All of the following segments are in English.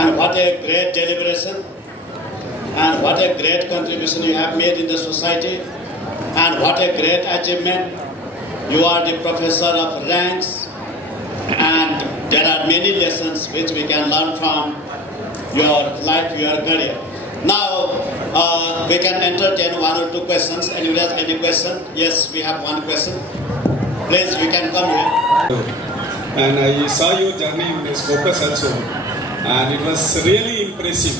And what a great deliberation, and what a great contribution you have made in the society, and what a great achievement. You are the professor of ranks, and there are many lessons which we can learn from your life, your career. Now, we can entertain one or two questions. Anybody has any question? Yes, we have one question. Please, you can come here. And I saw your journey in this focus also, and it was really impressive.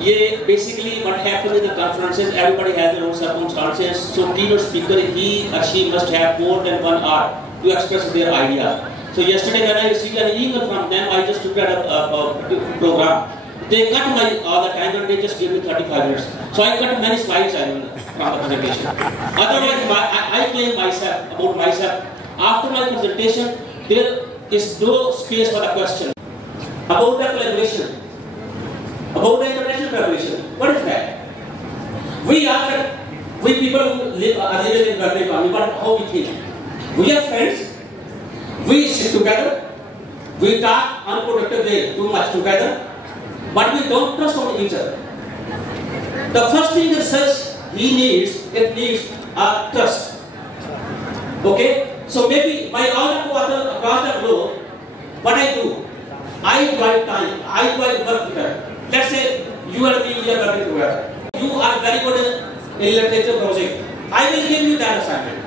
Yeah, basically what happens in the conferences, everybody has their own circumstances. So keynote speaker, he or she must have more than 1 hour to express their idea. So yesterday when I received an email from them, I just took a program. They cut my all the time and they just gave me 35 minutes. So I cut many slides from the presentation. Otherwise, I claim myself about myself. After my presentation, there is no space for the question about the collaboration. About the international collaboration, what is that? We people who live in the economy, but how we think? We are friends, we sit together, we talk unproductive way too much together, but we don't trust on each other. The first thing research it needs a trust. Okay? So maybe by all the quarters across the globe, what I do, I divide time, I divide work together. Let's say you and me, we are working together. You are very good in literature project. I will give you that assignment.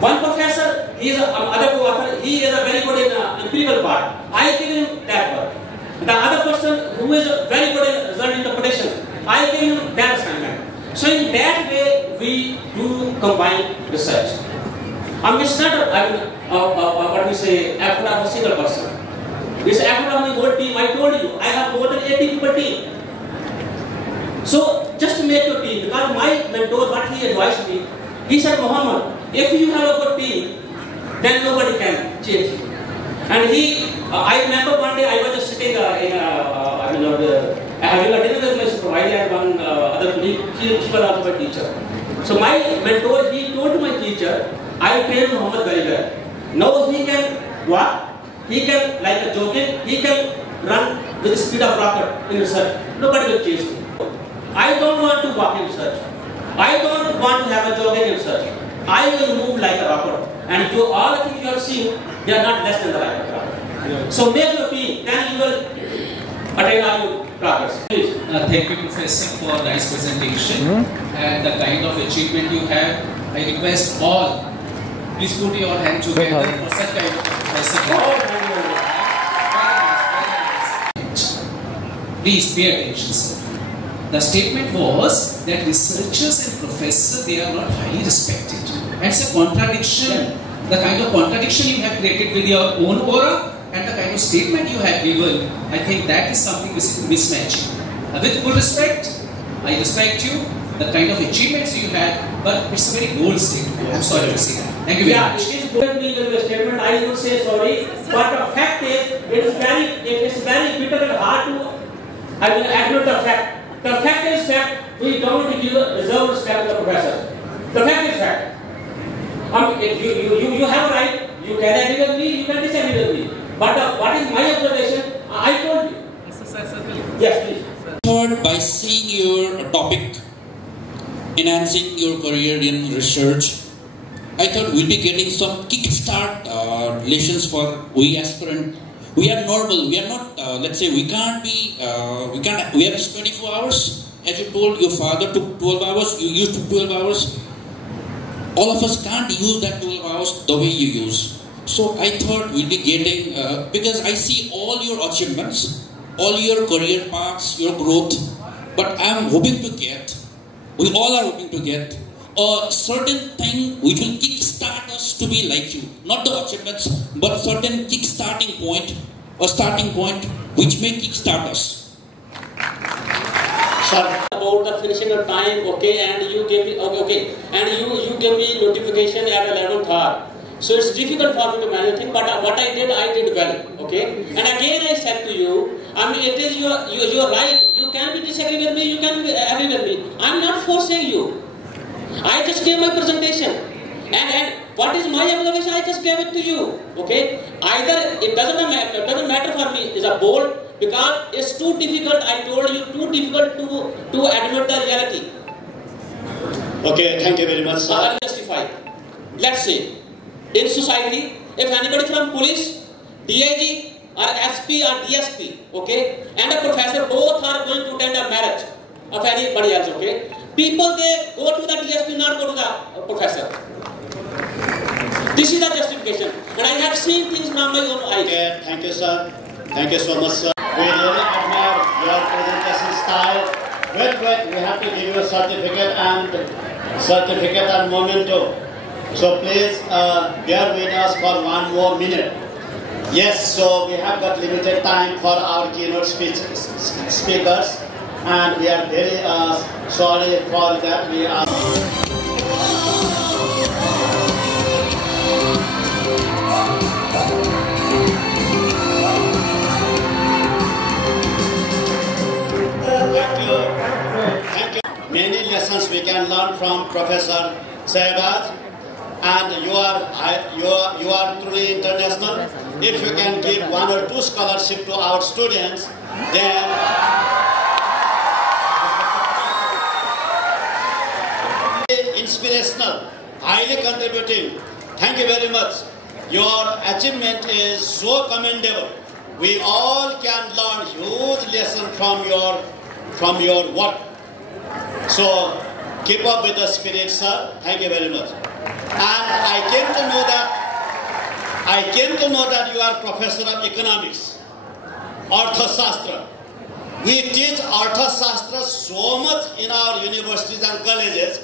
One professor, he is another co-author, he is a very good in empirical part. I give him that work. The other person who is very good in result interpretation, I give him that assignment. So in that way, we do combine research. It's not what we say, effort of a single person. It's effort of my whole team. I told you, I have more than 80 people team. So just to make your team, because my mentor, what he advised me, he said, Muhammad, if you have a good team, then nobody can change you. And I remember one day I was just sitting having a dinner with my supervisor and one other colleague. She was also my teacher. So my mentor, he told my teacher, I trained Muhammad very well. Now he can walk. He can, like a jogging, he can run with the speed of rocket in research. Nobody will chase him. I don't want to walk in research. I don't want to have a jogging in research. I will move like a rocket. And all the things you have seen, they are not less than the light of rocket. Yeah. So make your team, then you will attain all your progress. Please. Thank you, Professor, for nice presentation and the kind of achievement you have. I request all, please put your hand together for such kind of professor. Please pay attention, sir. The statement was that researchers and professors, they are not highly respected. It's a contradiction. The kind of contradiction you have created with your own aura and the kind of statement you have given, I think that is something mismatching. With full respect, I respect you, the kind of achievements you have, but it's a very bold statement. I'm sorry to say that. Thank you very much. It is good with the statement. I will say sorry, but the fact is, it is very bitter and hard to admit the fact. The fact is fact. We don't give reserve respect to the professor. The fact is fact. You have a right. You can agree with me. You can disagree with me. But what is my observation? I told you. Yes, please. Third, by seeing your topic, enhancing your career in research, I thought we'll be getting some kickstart lessons for we aspirant. We are normal. We are not. Let's say we can't be. We have 24 hours. As you told, your father took 12 hours. You used 12 hours. All of us can't use that 12 hours the way you use. So I thought we'll be getting because I see all your achievements, all your career paths, your growth. But I am hoping to get. We all are hoping to get a certain thing which will kickstart us to be like you. Not the achievements, but certain kickstarting point, or starting point which may kickstart us. About the finishing of time, okay, and you give me okay, and you give me notification at 11th hour. So it's difficult for me to manage things, but what I did well, okay. And again I said to you, it is your right. You can be disagree with me, you can be agree with me. I'm not forcing you. I just gave my presentation, and what is my observation? I just gave it to you, okay. Either it doesn't matter for me. Is a bold because it's too difficult. I told you, too difficult to admit the reality. Okay, thank you very much, sir. I'll justify. Let's say, in society, if anybody from police, DIG, or SP or DSP, okay, and a professor, both are going to attend a marriage of anybody else, okay, people, they go to the DSP, not go to the professor. This is the justification, and I have seen things from my own eyes. Okay, thank you, sir. Thank you so much, sir. We really admire your presentation style. Wait, we have to give you a certificate and memento. So please bear with us for 1 more minute. Yes, so we have got limited time for our keynote speakers, and we are very sorry for that. We are. Thank you. Many lessons we can learn from Professor Sajha, and you are truly international. If you can give 1 or 2 scholarships to our students, then inspirational, highly contributing. Thank you very much. Your achievement is so commendable. We all can learn huge lesson from your work. So keep up with the spirit, sir. Thank you very much. And I came to know that you are professor of economics, Arthashastra. We teach Arthashastra so much in our universities and colleges,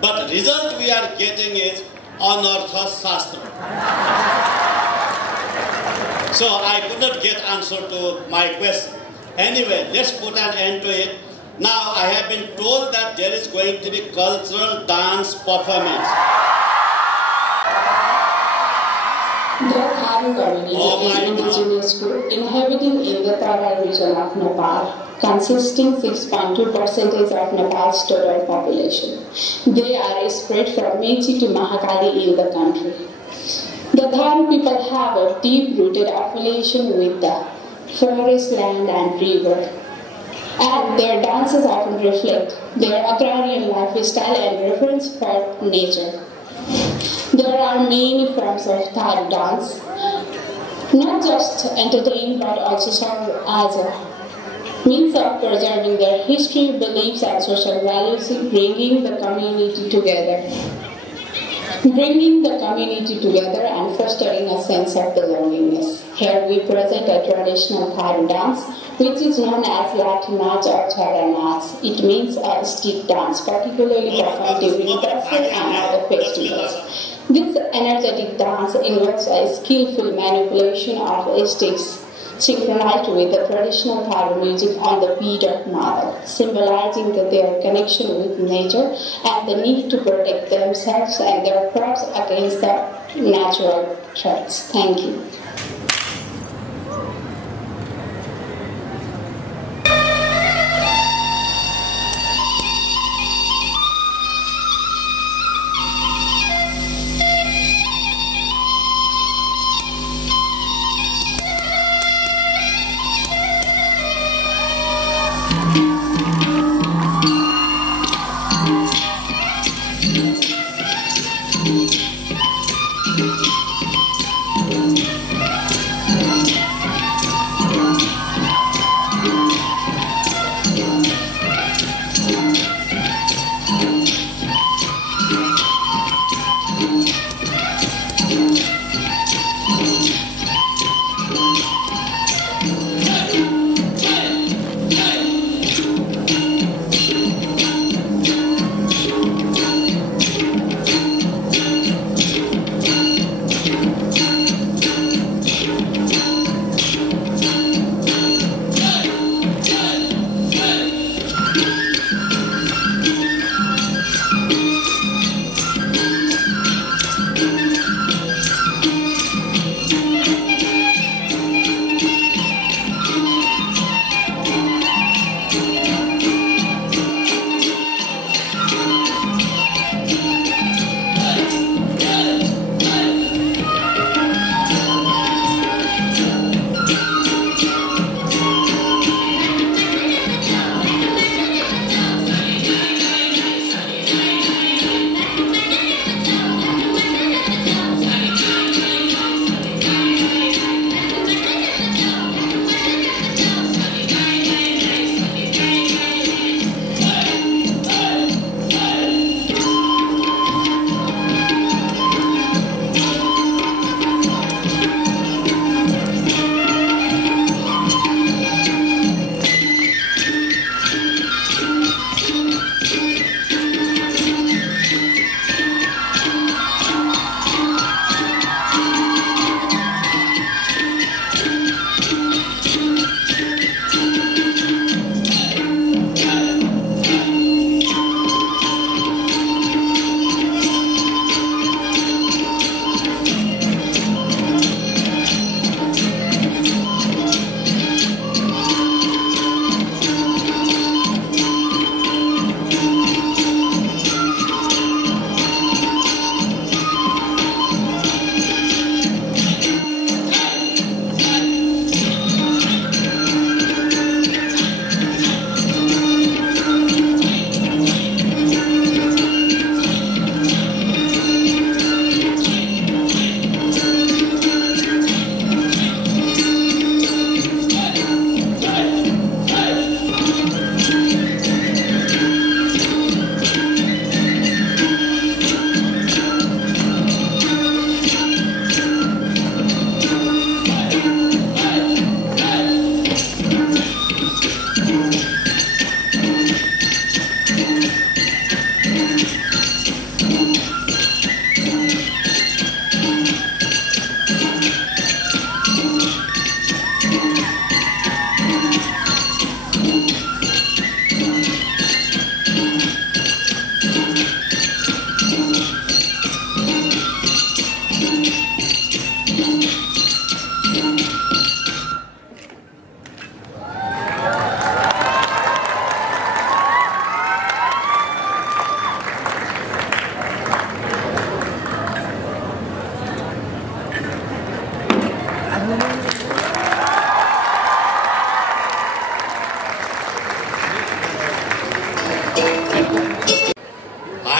but result we are getting is Anarthashastra. So I could not get answer to my question. Anyway, let's put an end to it. Now I have been told that there is going to be cultural dance performance. The Thari community is an indigenous group inhabiting in the Tarai region of Nepal, consisting 6.2% of Nepal's total population. They are spread from Mechi to Mahakali in the country. The Thari people have a deep-rooted affiliation with the forest, land and river, and their dances often reflect their agrarian lifestyle and reverence for nature. There are many forms of Thai dance, not just entertain but also serve as a means of preserving their history, beliefs and social values, bringing the community together and fostering a sense of belongingness. Here we present a traditional Thai dance which is known as Latinach or Charanach. It means a stick dance, particularly performed during Dasar and other festivals. This energetic dance involves a skillful manipulation of sticks synchronized with the traditional Thai music on the beat of Nadal, symbolizing their connection with nature and the need to protect themselves and their crops against the natural threats. Thank you.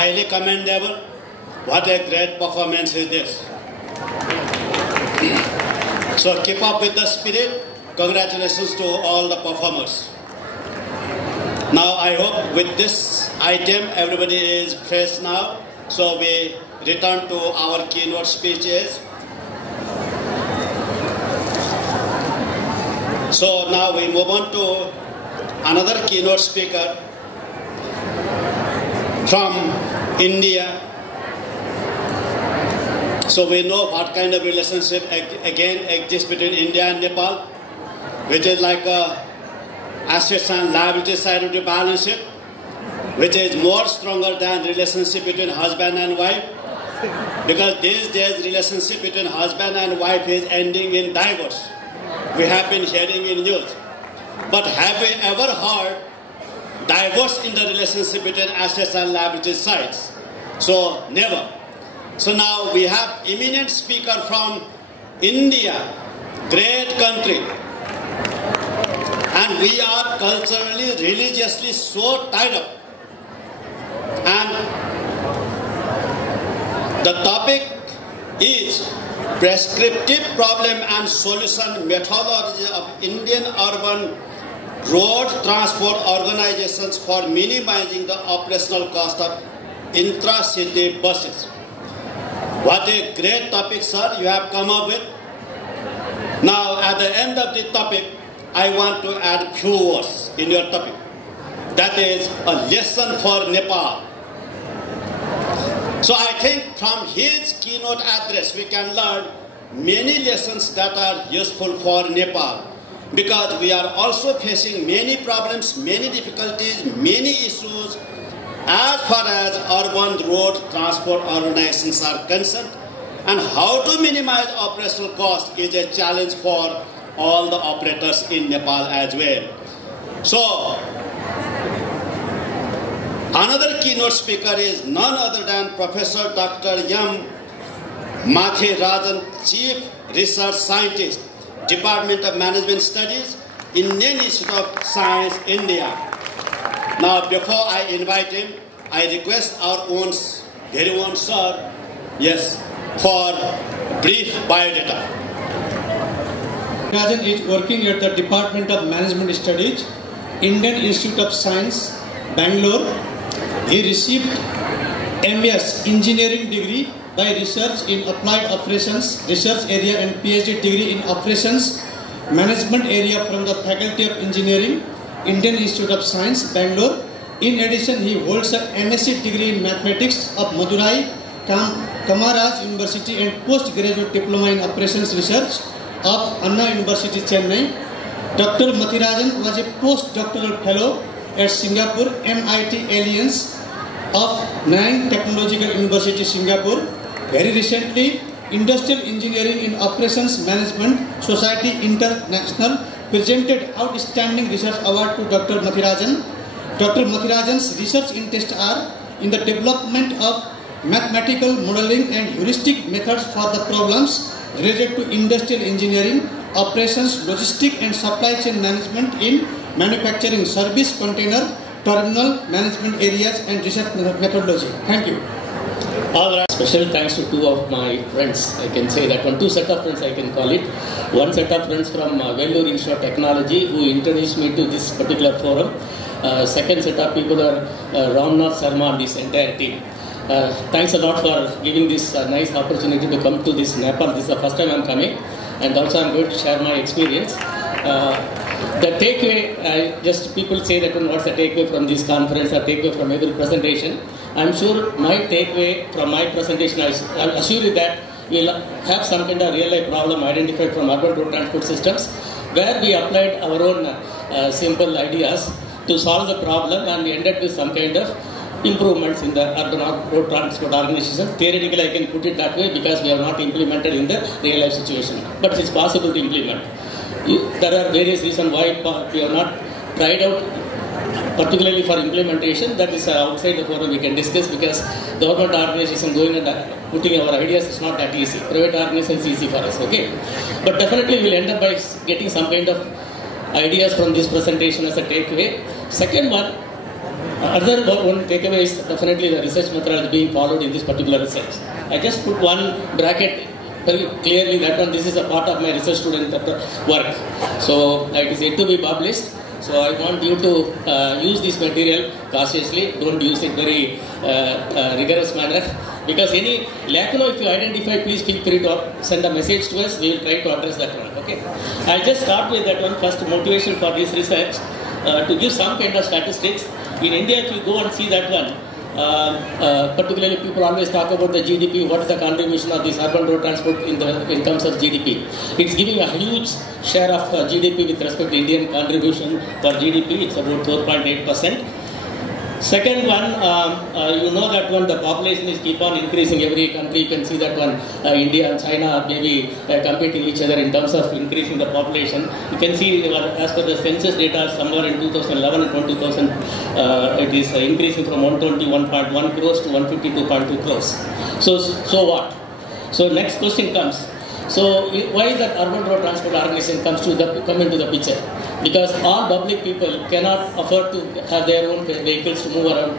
highly commendable. What a great performance is this. So keep up with the spirit. Congratulations to all the performers. Now I hope with this item everybody is fresh now. So we return to our keynote speeches. So now we move on to another keynote speaker from India. So we know what kind of relationship again exists between India and Nepal, which is like a assets and liability side of the balance sheet, which is more stronger than relationship between husband and wife, because these days relationship between husband and wife is ending in divorce. We have been hearing in news. But have we ever heard divorce in the relationship between assets and liability sides? So never. So now we have eminent speaker from India, great country. And we are culturally, religiously so tied up. And the topic is prescriptive problem and solution methodology of Indian urban road transport organizations for minimizing the operational cost of intra-city buses. What a great topic, sir, you have come up with. Now, at the end of the topic, I want to add few words in your topic. That is a lesson for Nepal. So I think from his keynote address, we can learn many lessons that are useful for Nepal. Because we are also facing many problems, many difficulties, many issues as far as urban road transport organizations are concerned. And how to minimize operational cost is a challenge for all the operators in Nepal as well. So, another keynote speaker is none other than Professor Dr. M. Mathirajan, Chief Research Scientist, Department of Management Studies, Indian Institute of Science, India. Now, before I invite him, I request our own, very own sir, yes, for brief biodata. Rajan is working at the Department of Management Studies, Indian Institute of Science, Bangalore. He received MS Engineering degree by research in applied operations research area and PhD degree in operations management area from the Faculty of Engineering, Indian Institute of Science, Bangalore. In addition, he holds an MSc degree in mathematics of Madurai Kamaraj University and postgraduate diploma in operations research of Anna University, Chennai. Dr. Mathirajan was a postdoctoral fellow at Singapore MIT Alliance of Nanyang Technological University, Singapore. Very recently, Industrial Engineering in Operations Management Society International presented Outstanding Research Award to Dr. Mathirajan. Dr. Mathirajan's research interests are in the development of mathematical modeling and heuristic methods for the problems related to industrial engineering, operations, logistics and supply chain management in manufacturing, service, container, terminal management areas and research methodology. Thank you. All right. Special thanks to two of my friends. I can say that two set of friends I can call it. One set of friends from Vellore Institute of Technology who introduced me to this particular forum. Second set of people are Ramnath Sharma and this entire team. Thanks a lot for giving this nice opportunity to come to this Nepal. This is the first time I am coming, and also I am going to share my experience. The takeaway, just people say that what's the takeaway from this conference or takeaway from every presentation. I am sure my takeaway from my presentation, I assure you that we will have some kind of real life problem identified from urban road transport systems where we applied our own simple ideas to solve the problem, and we ended with some kind of improvements in the urban road transport organization. Theoretically, I can put it that way because we have not implemented in the real life situation, but it's possible to implement. There are various reasons why we have not tried out, particularly for implementation. That is outside the forum we can discuss, because government organization going and putting our ideas is not that easy. Private organization is easy for us, okay? But definitely we will end up by getting some kind of ideas from this presentation as a takeaway. Second one, Other one takeaway is definitely the research methodology being followed in this particular research. I just put one bracket very clearly that one, this is a part of my research student work. So it is yet to be published. So I want you to use this material cautiously. Don't use it very rigorous manner. Because any lacunae, if you identify, please feel free to send a message to us. We will try to address that one. Okay. I'll just start with that one. First, motivation for this research to give some kind of statistics. In India, if you go and see that one, particularly people always talk about the GDP. What is the contribution of this urban road transport in terms of GDP? It's giving a huge share of GDP with respect to Indian contribution for GDP. It's about 4.8%. Second one, you know that one, the population is keep on increasing every country. You can see that one, India and China are maybe competing each other in terms of increasing the population. You can see as per the census data, somewhere in 2011 and 2000, it is increasing from 121.1 crores to 152.2 crores. So what? So next question comes. So why that urban road transport organization come into the picture? Because all public people cannot afford to have their own vehicles to move around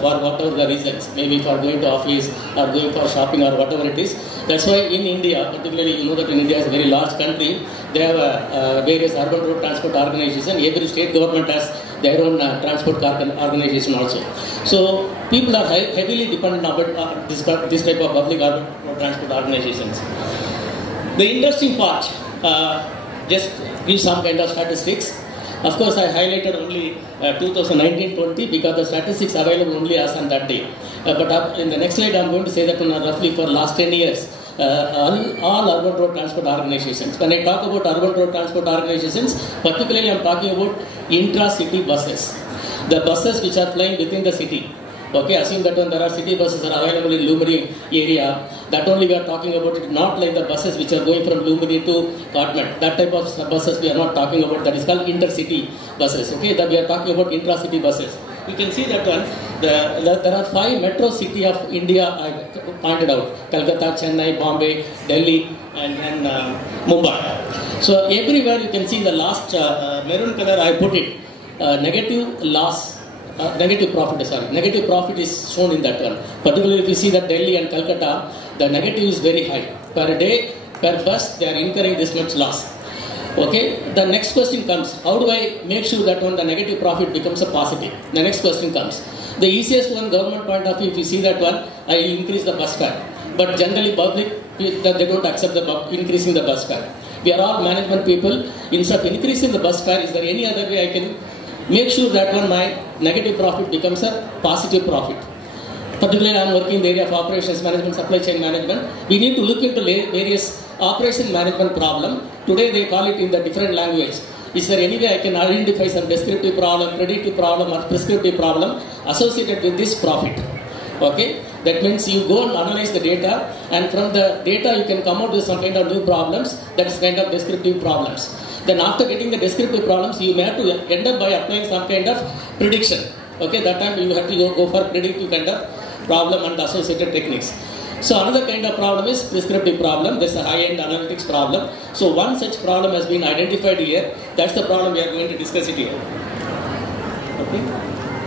for whatever the reasons, maybe for going to office or going for shopping or whatever it is. That's why in India, particularly you know that in India is a very large country, they have various urban road transport organizations. Every state government has their own transport organization also. So people are heavily dependent on this type of public urban road transport organizations. The interesting part, just give some kind of statistics. Of course, I highlighted only 2019-20 because the statistics available only as on that day. But in the next slide, I'm going to say that roughly for last 10 years, all urban road transport organizations. When I talk about urban road transport organizations, particularly I'm talking about intra-city buses. The buses which are flying within the city. Okay, assume that when there are city buses are available in Lumini area, that only we are talking about it, not like the buses which are going from Lumini to Katman. That type of buses we are not talking about, that is called intercity buses. Okay, that we are talking about intra-city buses. You can see that one, there are 5 metro city of India I pointed out, Calcutta, Chennai, Bombay, Delhi and then Mumbai. So everywhere you can see the last maroon color I put it, negative loss. Negative profit is shown in that one. Particularly if you see that Delhi and Calcutta, the negative is very high. Per day, per bus, they are incurring this much loss. Okay, the next question comes, how do I make sure that when the negative profit becomes a positive? The next question comes. The easiest one, government point of view, if you see that one, I increase the bus fare. But generally public, they don't accept increasing the bus fare. We are all management people. Instead of increasing the bus fare, is there any other way I can make sure that when my negative profit becomes a positive profit? Particularly I am working in the area of operations management, supply chain management. We need to look into various operation management problem. Today they call it in the different language. Is there any way I can identify some descriptive problem, predictive problem or prescriptive problem associated with this profit? Okay, that means you go and analyze the data, and from the data you can come out with some kind of new problems, that is kind of descriptive problems. Then after getting the descriptive problems, you may have to end up by applying some kind of prediction. Okay, that time you have to go for predictive kind of problem and associated techniques. So another kind of problem is prescriptive problem. There's a high-end analytics problem. So one such problem has been identified here. That's the problem we are going to discuss it here. Okay,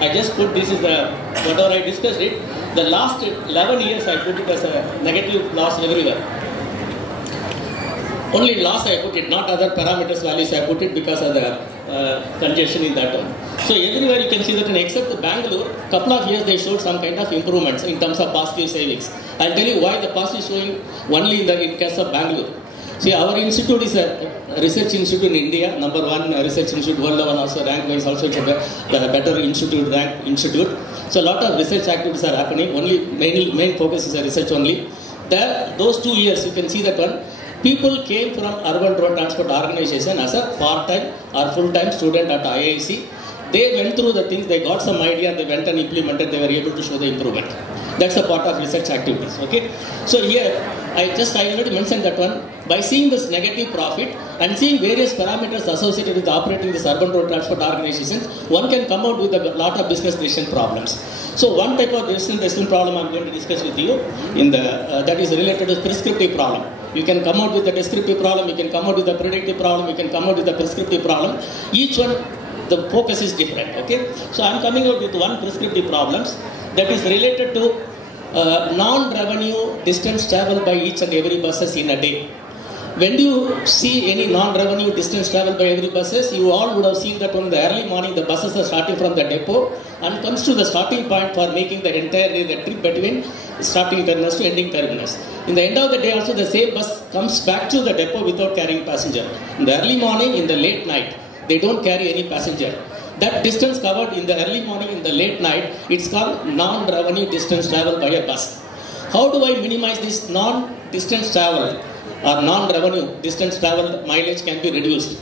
I just put this is the whatever I discussed it. The last 11 years I put it as a negative loss everywhere. Only loss I put it, not other parameters values I put it because of the congestion in that one. So everywhere you can see that except Bangalore, couple of years they showed some kind of improvements in terms of positive savings. I'll tell you why the positive showing only in case of Bangalore. See, our institute is a research institute in India, #1 research institute world level, also rank wise also it's the better institute, rank institute. So a lot of research activities are happening. Only main focus is a research only. Those 2 years you can see that one. People came from urban road transport organization as a part-time or full-time student at IIC. They went through the things, they got some idea, they went and implemented, they were able to show the improvement. That's a part of research activities. Okay. So here, I already mentioned that one. By seeing this negative profit and seeing various parameters associated with operating this urban road transport organizations, one can come out with a lot of business decision problems. So one type of business decision problem I'm going to discuss with you in that is related to prescriptive problem. You can come out with a descriptive problem, you can come out with a predictive problem, you can come out with a prescriptive problem. Each one the focus is different. Okay, so I am coming out with one prescriptive problems that is related to non-revenue distance traveled by each and every buses in a day. When do you see any non-revenue distance traveled by every buses? You all would have seen that in the early morning the buses are starting from the depot and comes to the starting point for making the entire day, the trip between starting terminus to ending terminus. In the end of the day also the same bus comes back to the depot without carrying passenger. In the early morning, in the late night, they don't carry any passenger. That distance covered in the early morning, in the late night, it's called non-revenue distance travel by a bus. How do I minimize this non-distance travel or non-revenue distance travel mileage can be reduced?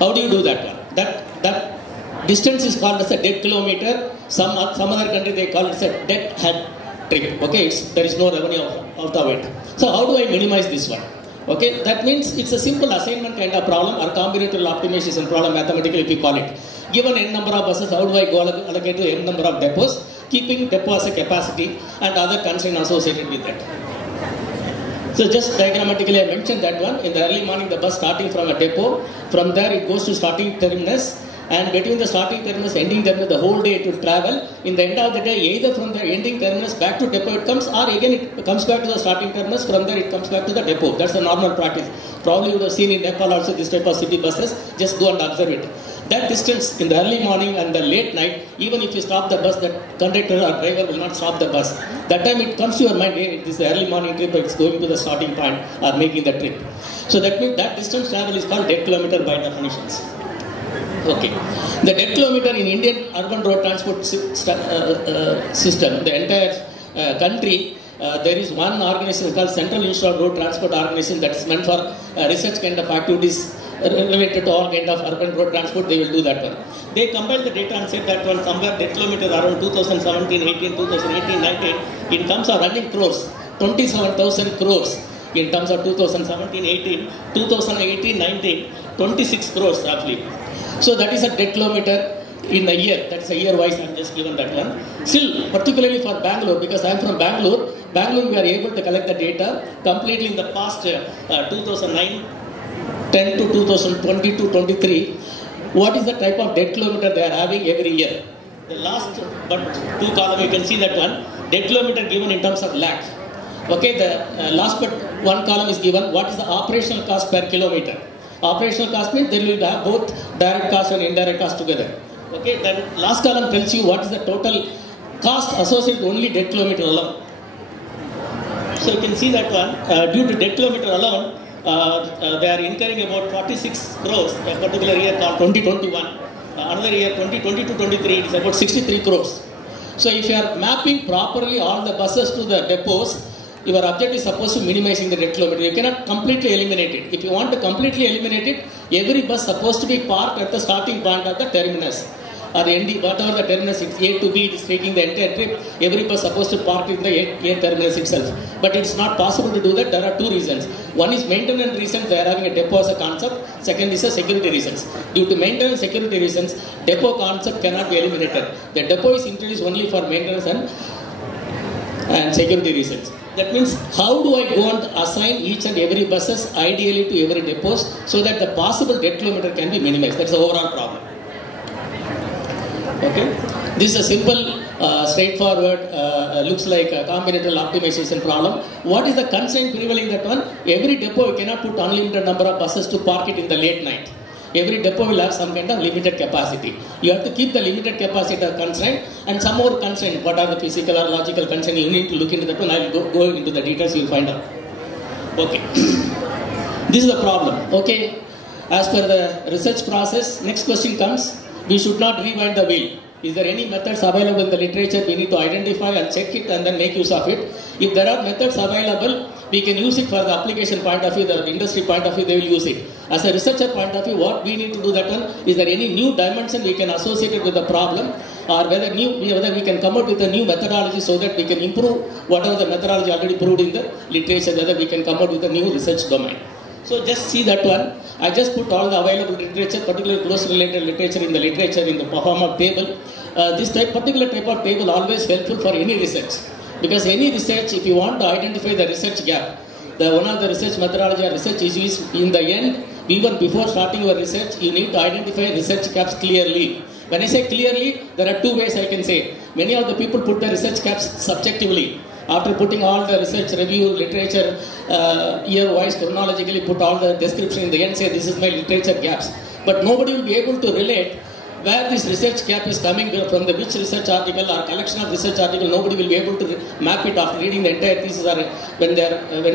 How do you do that one? That distance is called as a dead kilometer. Some other country they call it as a dead head trip. Okay, there is no revenue out of it. So how do I minimize this one? Okay, that means it's a simple assignment kind of problem or combinatorial optimization problem mathematically if you call it. Given n number of buses, how do I go allocate to n number of depots, keeping depot as a capacity and other constraints associated with that. So just diagrammatically I mentioned that one. In the early morning the bus starting from a depot, from there it goes to starting terminus, and between the starting terminus ending terminus the whole day it will travel. In the end of the day either from the ending terminus back to depot it comes, or again it comes back to the starting terminus, from there it comes back to the depot. That's the normal practice. Probably you would have seen in Nepal also this type of city buses. Just go and observe it. That distance in the early morning and the late night, even if you stop the bus, the conductor or driver will not stop the bus. That time it comes to your mind, hey, this is the early morning trip, it's going to the starting point or making the trip. So that means that distance travel is called dead kilometer by definitions. Okay. The dead kilometer in Indian urban road transport system, the entire country, there is one organization called Central Institute of Road Transport Organization that is meant for research kind of activities related to all kind of urban road transport. They will do that one. They compiled the data and said that one somewhere dead kilometers around 2017-18, 2018-19 in terms of running crores, 27,000 crores in terms of 2017-18, 2018-19, 26 crores roughly. So that is a dead kilometer in a year. That is a year wise. I am just given that one. Still, particularly for Bangalore, because I am from Bangalore, we are able to collect the data completely in the past 2009-10 to 2022-23. What is the type of dead kilometer they are having every year? The last but two column you can see that one dead kilometer given in terms of lakh. Okay, the last but one column is given what is the operational cost per kilometer. Operational cost means they will have both direct cost and indirect cost together. Okay, then last column tells you what is the total cost associated with only dead kilometer alone. So you can see that one due to dead kilometer alone, they are incurring about 46 crores, a particular year called 2021. Another year 2020-23 it is about 63 crores. So if you are mapping properly all the buses to the depots, your objective is supposed to minimizing the dead kilometer. You cannot completely eliminate it. If you want to completely eliminate it, every bus supposed to be parked at the starting point of the terminus. Or the ND, whatever the terminus is, A to B, it is taking the entire trip. Every bus supposed to park in the A terminus itself. But it's not possible to do that. There are two reasons. One is maintenance reasons. They are having a depot as a concept. Second is a security reasons. Due to maintenance security reasons, depot concept cannot be eliminated. The depot is introduced only for maintenance and security reasons. That means how do I go and assign each and every buses ideally to every depots so that the possible dead kilometer can be minimized. That's the overall problem. Okay, this is a simple, straightforward, looks like a combinatorial optimization problem. What is the constraint prevailing that one? Every depot you cannot put unlimited number of buses to park it in the late night. Every depot will have some kind of limited capacity. You have to keep the limited capacity constraint and some more constraint. What are the physical or logical constraints? You need to look into that one. I will go into the details. You will find out. Okay, this is the problem. Okay, as per the research process, next question comes. We should not rewind the wheel. Is there any methods available in the literature? We need to identify and check it and then make use of it. If there are methods available, we can use it for the application point of view, the industry point of view, they will use it. As a researcher point of view, what we need to do that one, is there any new dimension we can associate it with the problem, or whether we can come out with a new methodology so that we can improve whatever the methodology already proved in the literature, whether we can come out with a new research domain. So just see that one. I just put all the available literature, particularly close related literature in the form of table. This particular type of table always helpful for any research. Because any research, if you want to identify the research gap, one of the research methodology or research issues, in the end, even before starting your research, you need to identify research gaps clearly. When I say clearly, there are two ways I can say. Many of the people put the research gaps subjectively. After putting all the research review, literature, year-wise, chronologically, put all the description in the end, say this is my literature gaps. But nobody will be able to relate where this research gap is coming from, the which research article or collection of research article. Nobody will be able to map it after reading the entire thesis or when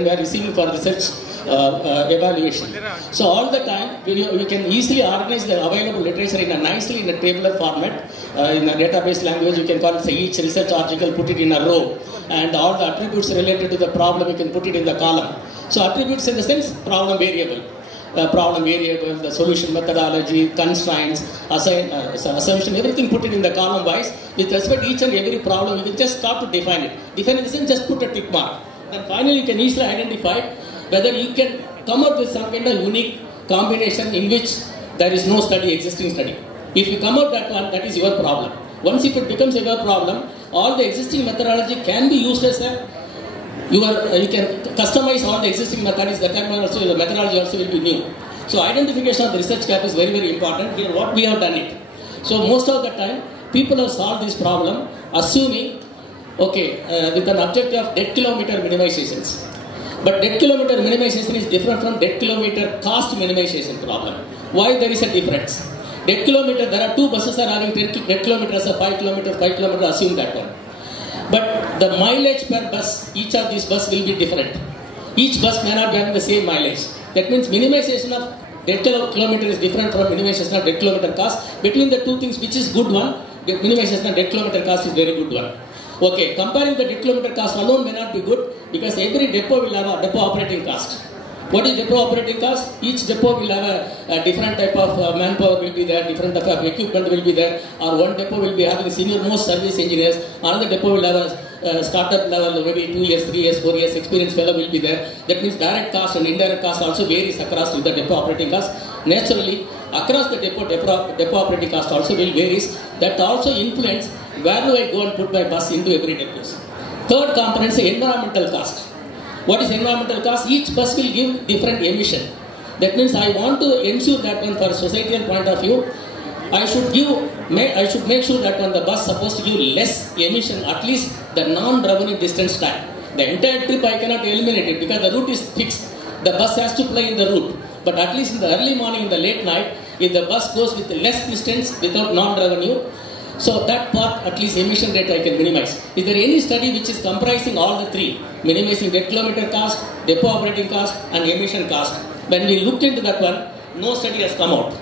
we are receiving for research evaluation. So all the time we can easily organize the available literature in a nicely in a tabular format, in a database language. You can call it, say, each research article, put it in a row, and all the attributes related to the problem you can put it in the column. So attributes in the sense problem variable, the solution methodology, constraints, assumption, everything put it in the column wise. With respect to each and every problem, you can just start to define it. Define it in the sense, just put a tick mark. Then finally you can easily identify whether you can come up with some kind of unique combination in which there is no existing study. If you come up that one, that is your problem. Once if it becomes your problem, all the existing methodology can be used as a you can customize all the existing methods. That time also the methodology also will be new. So identification of the research gap is very, very important. Here what we have done it. So most of the time people have solved this problem assuming with an objective of dead kilometer minimizations. But dead kilometer minimization is different from dead kilometer cost minimization problem. Why there is a difference? Dead kilometer, there are two buses are having dead kilometers of 5 kilometers, assume that one. But the mileage per bus, each of these buses will be different. Each bus may not be having the same mileage. That means minimization of dead kilometer is different from minimization of dead kilometer cost. Between the two things, which is good one, the minimization of dead kilometer cost is very good one. Okay, comparing the dead kilometer cost alone may not be good because every depot will have a depot operating cost. What is depot operating cost? Each depot will have a different type of manpower will be there, different type of equipment will be there, or one depot will be having senior most service engineers, another depot will have a startup level, maybe 2 years, 3 years, 4 years experienced fellow will be there. That means direct cost and indirect cost also varies across with the depot operating cost. Naturally, across the depot operating cost also will varies. That also influence where do I go and put my bus into every depot. Third component is environmental cost. What is environmental cost? Each bus will give different emission. That means I want to ensure that one for societal point of view, I should make sure that when the bus supposed to give less emission, at least the non-revenue distance time. The entire trip I cannot eliminate it because the route is fixed. The bus has to play in the route. But at least in the early morning, in the late night, if the bus goes with less distance without non-revenue, so that part, at least emission rate I can minimize. Is there any study which is comprising all the three? Minimizing dead kilometer cost, depot operating cost and emission cost. When we looked into that one, no study has come out.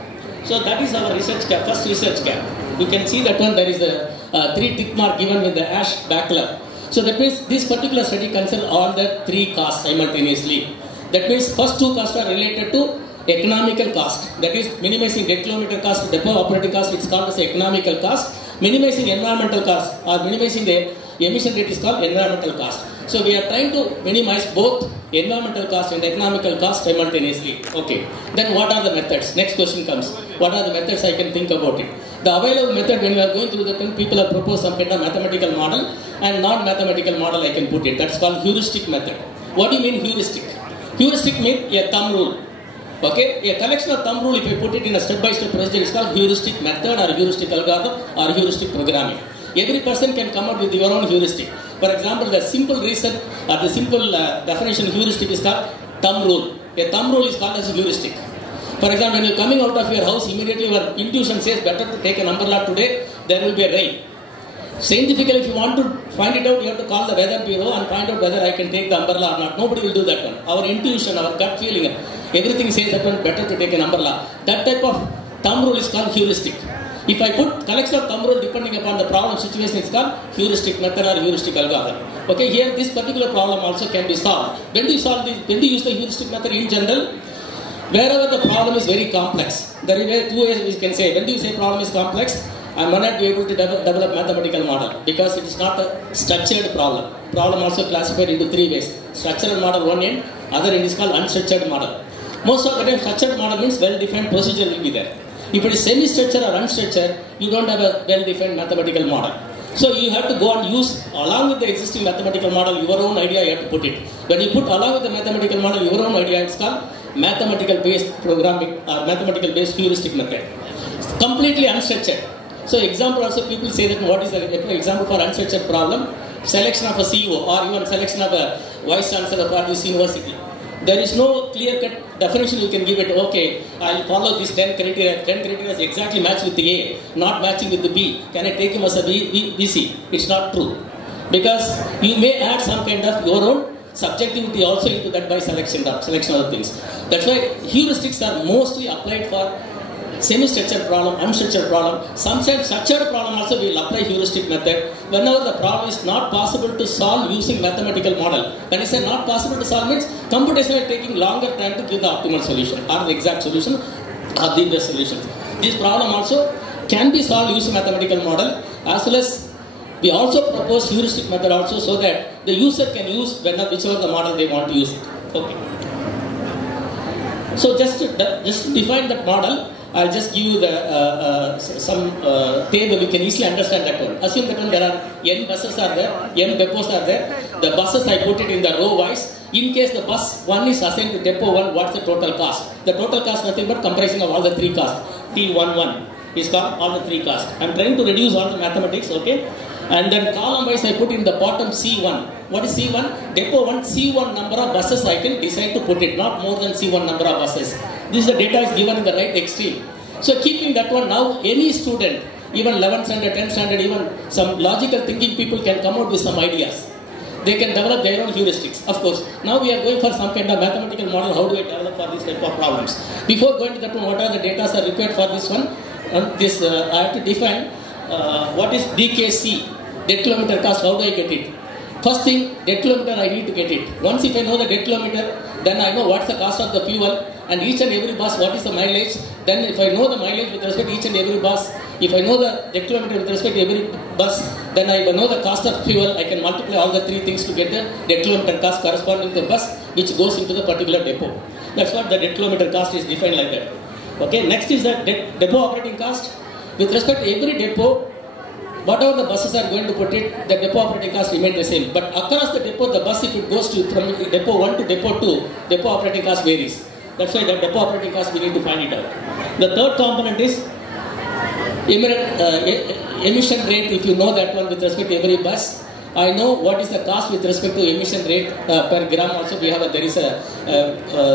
So that is our research gap, first research gap. You can see that one, there is a 3 tick mark given with the ash backlog. So that means this particular study concerns all the 3 costs simultaneously. That means first 2 costs are related to economical cost. That is minimizing dead kilometer cost, depot operating cost, it's called as economical cost. Minimizing environmental cost or minimizing the emission rate is called environmental cost. So we are trying to minimize both environmental cost and economical cost simultaneously. Okay. Then what are the methods? Next question comes. What are the methods I can think about it? The available method, when we are going through the thing, people have proposed some kind of mathematical model and non-mathematical model I can put it. That's called heuristic method. What do you mean heuristic? Heuristic means a thumb rule. Okay, a collection of thumb rule, if you put it in a step-by-step procedure, is called heuristic method or heuristic algorithm or heuristic programming. Every person can come up with your own heuristic. For example, the simple reason or the simple definition of heuristic is called thumb rule. A thumb rule is called as a heuristic. For example, when you are coming out of your house, immediately your intuition says better to take an umbrella today, there will be a rain. Scientifically, if you want to find it out, you have to call the weather bureau and find out whether I can take the umbrella or not. Nobody will do that one. Our intuition, our gut feeling, everything says that one better to take an umbrella. That type of thumb rule is called heuristic. If I put collection of thumb rule depending upon the problem situation, it's called heuristic method or heuristic algorithm. Okay, here this particular problem also can be solved. When do you solve this? When do you use the heuristic method in general? Wherever the problem is very complex. There are 2 ways we can say. When do you say problem is complex? I may not be able to develop mathematical model because it is not a structured problem. Problem also classified into 3 ways. Structured model one end, other end is called unstructured model. Most of the time structured model means well-defined procedure will be there. If it is semi-structured or unstructured, you don't have a well-defined mathematical model. So you have to go and use, along with the existing mathematical model, your own idea you have to put it. When you put along with the mathematical model, your own idea, it's called mathematical based programming or mathematical based heuristic method. It's completely unstructured. So example also people say that what is the example for unstructured problem? Selection of a CEO or even selection of a vice chancellor for this university. There is no clear-cut definition you can give it. Okay, I'll follow these 10 criteria. 10 criteria exactly match with the A, not matching with the B. Can I take him as a BC? It's not true. Because you may add some kind of your own subjectivity also into that by selection of things. That's why heuristics are mostly applied for semi-structured problem, unstructured problem. Sometimes structured problem also we will apply heuristic method. Whenever the problem is not possible to solve using mathematical model. When I say not possible to solve means computation is taking longer time to give the optimal solution or the exact solution or the best solution. This problem also can be solved using mathematical model, as well as we also propose heuristic method also so that the user can use whichever the model they want to use it. Okay. So just to define that model, I'll just give you the some table. You can easily understand that one. Assume that one there are n buses are there, n depots are there. The buses I put it in the row wise. In case the bus 1 is assigned to depot 1, what's the total cost? The total cost nothing but comprising of all the 3 costs. T11 is called all the 3 costs. I'm trying to reduce all the mathematics, okay? And then column wise I put in the bottom C1. What is C1? Depot 1, C1 number of buses I can decide to put it, not more than C1 number of buses. This is the data is given in the right extreme. So keeping that one now, any student, even 11th standard, 10th standard, even some logical thinking people can come out with some ideas. They can develop their own heuristics. Of course, now we are going for some kind of mathematical model. How do I develop for this type of problems? Before going to that one, what are the data are required for this one? I have to define what is DKC, dead kilometer cost. How do I get it? First thing, dead kilometer I need to get it. Once if I know the dead kilometer, then I know what's the cost of the fuel and each and every bus, what is the mileage. Then if I know the mileage with respect to each and every bus, if I know the dead kilometer with respect to every bus, then I know the cost of fuel. I can multiply all the 3 things to get the dead kilometer cost corresponding to the bus which goes into the particular depot. That's what the dead kilometer cost is defined like that. Okay, next is the depot operating cost. With respect to every depot, whatever the buses are going to put it, the depot operating cost remains the same. But across the depot, the bus, if it goes from depot 1 to depot 2, depot operating cost varies. That's why the depot operating cost we need to find it out. The third component is emission rate. If you know that one with respect to every bus, I know what is the cost with respect to emission rate per gram. Also, we have there is a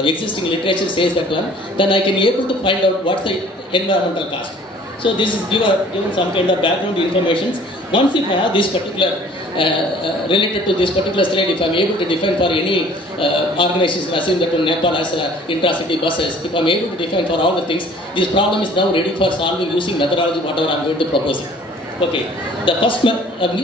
existing literature says that one. Then I can be able to find out what's the environmental cost. So this is given some kind of background information. Once if I have this particular related to this particular slide, if I am able to define for any organization, assume that Nepal has intra-city buses, if I am able to define for all the things, this problem is now ready for solving using methodology, whatever I am going to propose it. Okay, the first,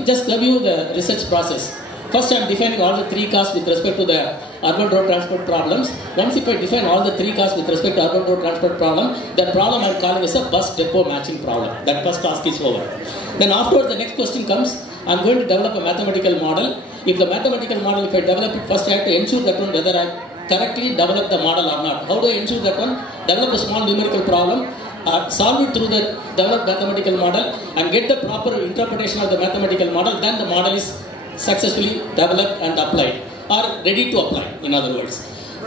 just review the research process. First, I am defining all the 3 costs with respect to the urban road transport problems. Once if I define all the 3 costs with respect to urban road transport problem, that problem I am calling as a bus depot matching problem. That first task is over. Then afterwards, the next question comes, I am going to develop a mathematical model. If the mathematical model, if I develop it, first I have to ensure that one whether I correctly develop the model or not. How do I ensure that one? Develop a small numerical problem, solve it through the developed mathematical model and get the proper interpretation of the mathematical model, then the model is successfully developed and applied or ready to apply, in other words.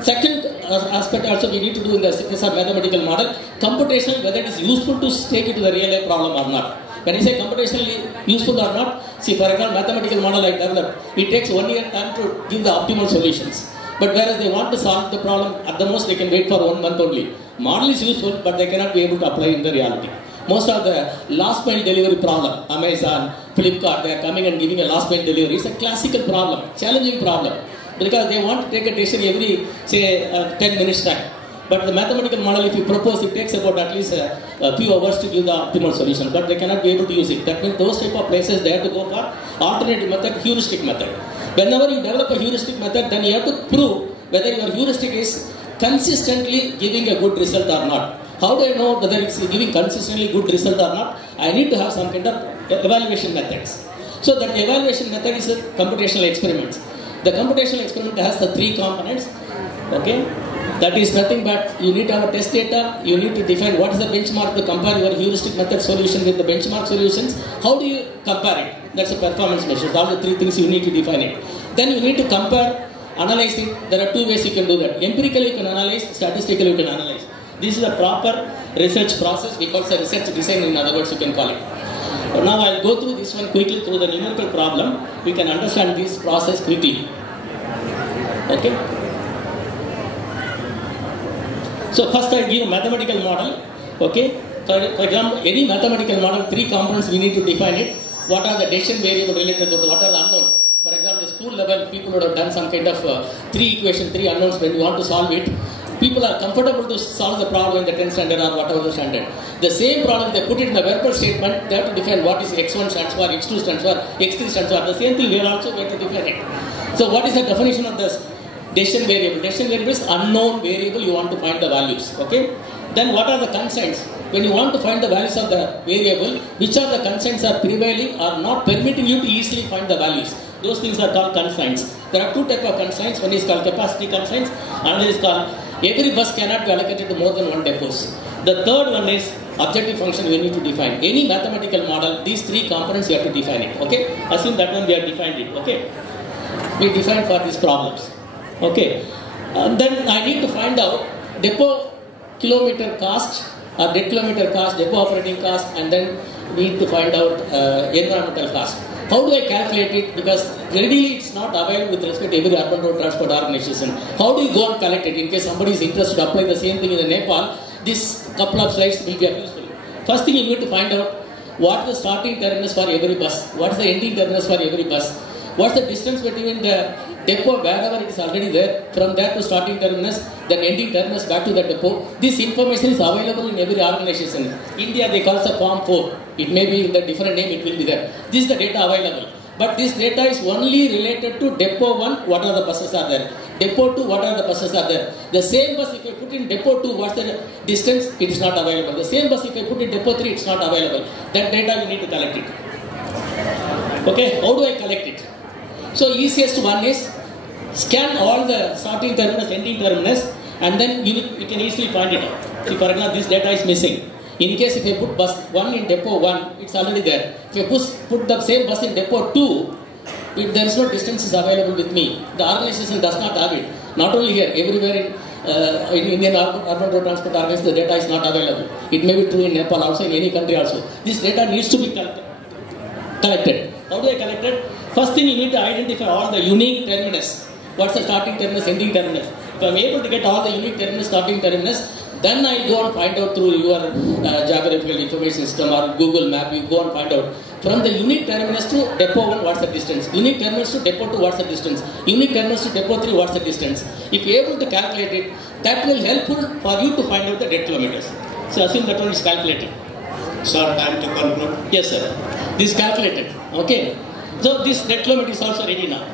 Second aspect also we need to do in the case of mathematical model, computational, whether it is useful to take it to the real life problem or not. When I say computationally useful or not, see for example mathematical model I developed, it takes 1 year time to give the optimal solutions. But whereas they want to solve the problem, at the most they can wait for 1 month only. Model is useful, but they cannot be able to apply in the reality. Most of the last mile delivery problem, Amazon, Flipkart, they are coming and giving a last mile delivery. It's a classical problem, challenging problem. Because they want to take a decision every, say, 10 minutes time. But the mathematical model, if you propose, it takes about at least a few hours to give the optimal solution. But they cannot be able to use it. That means those type of places, they have to go for alternative method, heuristic method. Whenever you develop a heuristic method, then you have to prove whether your heuristic is consistently giving a good result or not. How do I know whether it's giving consistently good result or not? I need to have some kind of evaluation methods. So that evaluation method is a computational experiment. The computational experiment has the 3 components. Okay, that is nothing but you need to have a test data. You need to define what is the benchmark to compare your heuristic method solution with the benchmark solutions. How do you compare it? That's a performance measure. All the 3 things you need to define it. Then you need to compare analyze it. There are two ways you can do that. Empirically you can analyze, statistically you can analyze. This is a proper research process. We call it a research design, in other words you can call it. Now I'll go through this one quickly through the numerical problem. We can understand this process quickly. Okay. So first I give a mathematical model. Okay. For example, any mathematical model, 3 components we need to define it. What are the decision variable related to what are the unknown? For example, the school level, people would have done some kind of 3 equations, 3 unknowns. When you want to solve it, people are comfortable to solve the problem in the 10th standard or whatever the standard. The same problem, they put it in a verbal statement, they have to define what is x1 stands for, x2 stands for, x3 stands for. The same thing, we are also going to define it. So what is the definition of this decision variable? Decision variable is unknown variable, you want to find the values. Okay. Then what are the constraints? When you want to find the values of the variable, which are the constraints are prevailing or not permitting you to easily find the values? Those things are called constraints. There are 2 types of constraints. One is called capacity constraints, another is called every bus cannot be allocated to more than 1 depots. The third one is objective function we need to define. Any mathematical model, these 3 components you have to define it. Okay? Assume that one we have defined it. Okay? We define for these problems. Okay? Then I need to find out depot kilometer cost or dead kilometer cost, depot operating cost, and then we need to find out environmental cost. How do I calculate it? Because readily it's not available with respect to every urban road transport organization. How do you go and collect it? In case somebody is interested to apply the same thing in Nepal, this couple of slides will be useful. First thing you need to find out what is the starting terminus for every bus, what is the ending terminus for every bus, what's the distance between the depot wherever it is already there, from there to starting terminus, then ending terminus back to the depot. This information is available in every organization. India they call it Form 4. It may be in the different name, it will be there. This is the data available. But this data is only related to depot 1, what are the buses are there. Depot 2, what are the buses are there. The same bus, if I put in depot 2, what's the distance? It is not available. The same bus, if I put in depot 3, it's not available. That data we need to collect it. Okay, how do I collect it? So easiest one is scan all the starting terminus, ending terminus, and then you can easily find it out. See, for example, this data is missing. In case if I put bus 1 in depot 1, it's already there. If I put the same bus in depot 2, there is no distances available with me. The organization does not have it. Not only here, everywhere in Indian urban road transport organization, the data is not available. It may be true in Nepal also, in any country also. This data needs to be collected. How do I collect it? First thing you need to identify all the unique terminus. What's the starting terminus, ending terminus? If I am able to get all the unique terminus, starting terminus, then I go and find out through your geographical information system or Google map, you go and find out. From the unique terminus to depot 1, what's the distance? Unique terminus to depot 2, what's the distance? Unique terminus to depot 3, what's the distance? If you are able to calculate it, that will help for you to find out the dead kilometers. So assume that one is calculated. Sir, time to conclude. Yes, sir. This is calculated. Okay. So this dead kilometer is also ready now.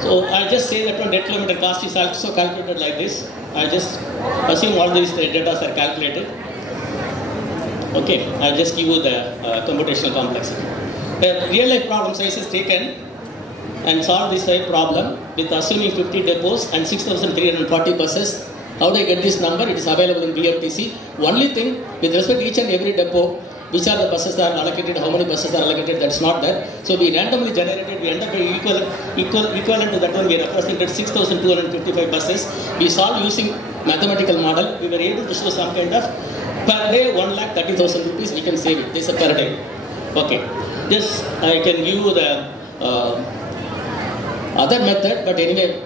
So I'll just say that one dead kilometer cost is also calculated like this. I'll just assume all these data are calculated. Okay, I'll just give you the computational complexity. The real life problem size is taken and solve this type problem with assuming 50 depots and 6,340 buses. How do I get this number? It is available in BLTC. Only thing, with respect to each and every depot, which are the buses are allocated, how many buses are allocated, that's not there. So we randomly generated, we end up equivalent to that one, we represented 6,255 buses. We solved using mathematical model. We were able to show some kind of per day 1,30,000 rupees we can save it. This is per day. Okay. This I can give you the other method, but anyway,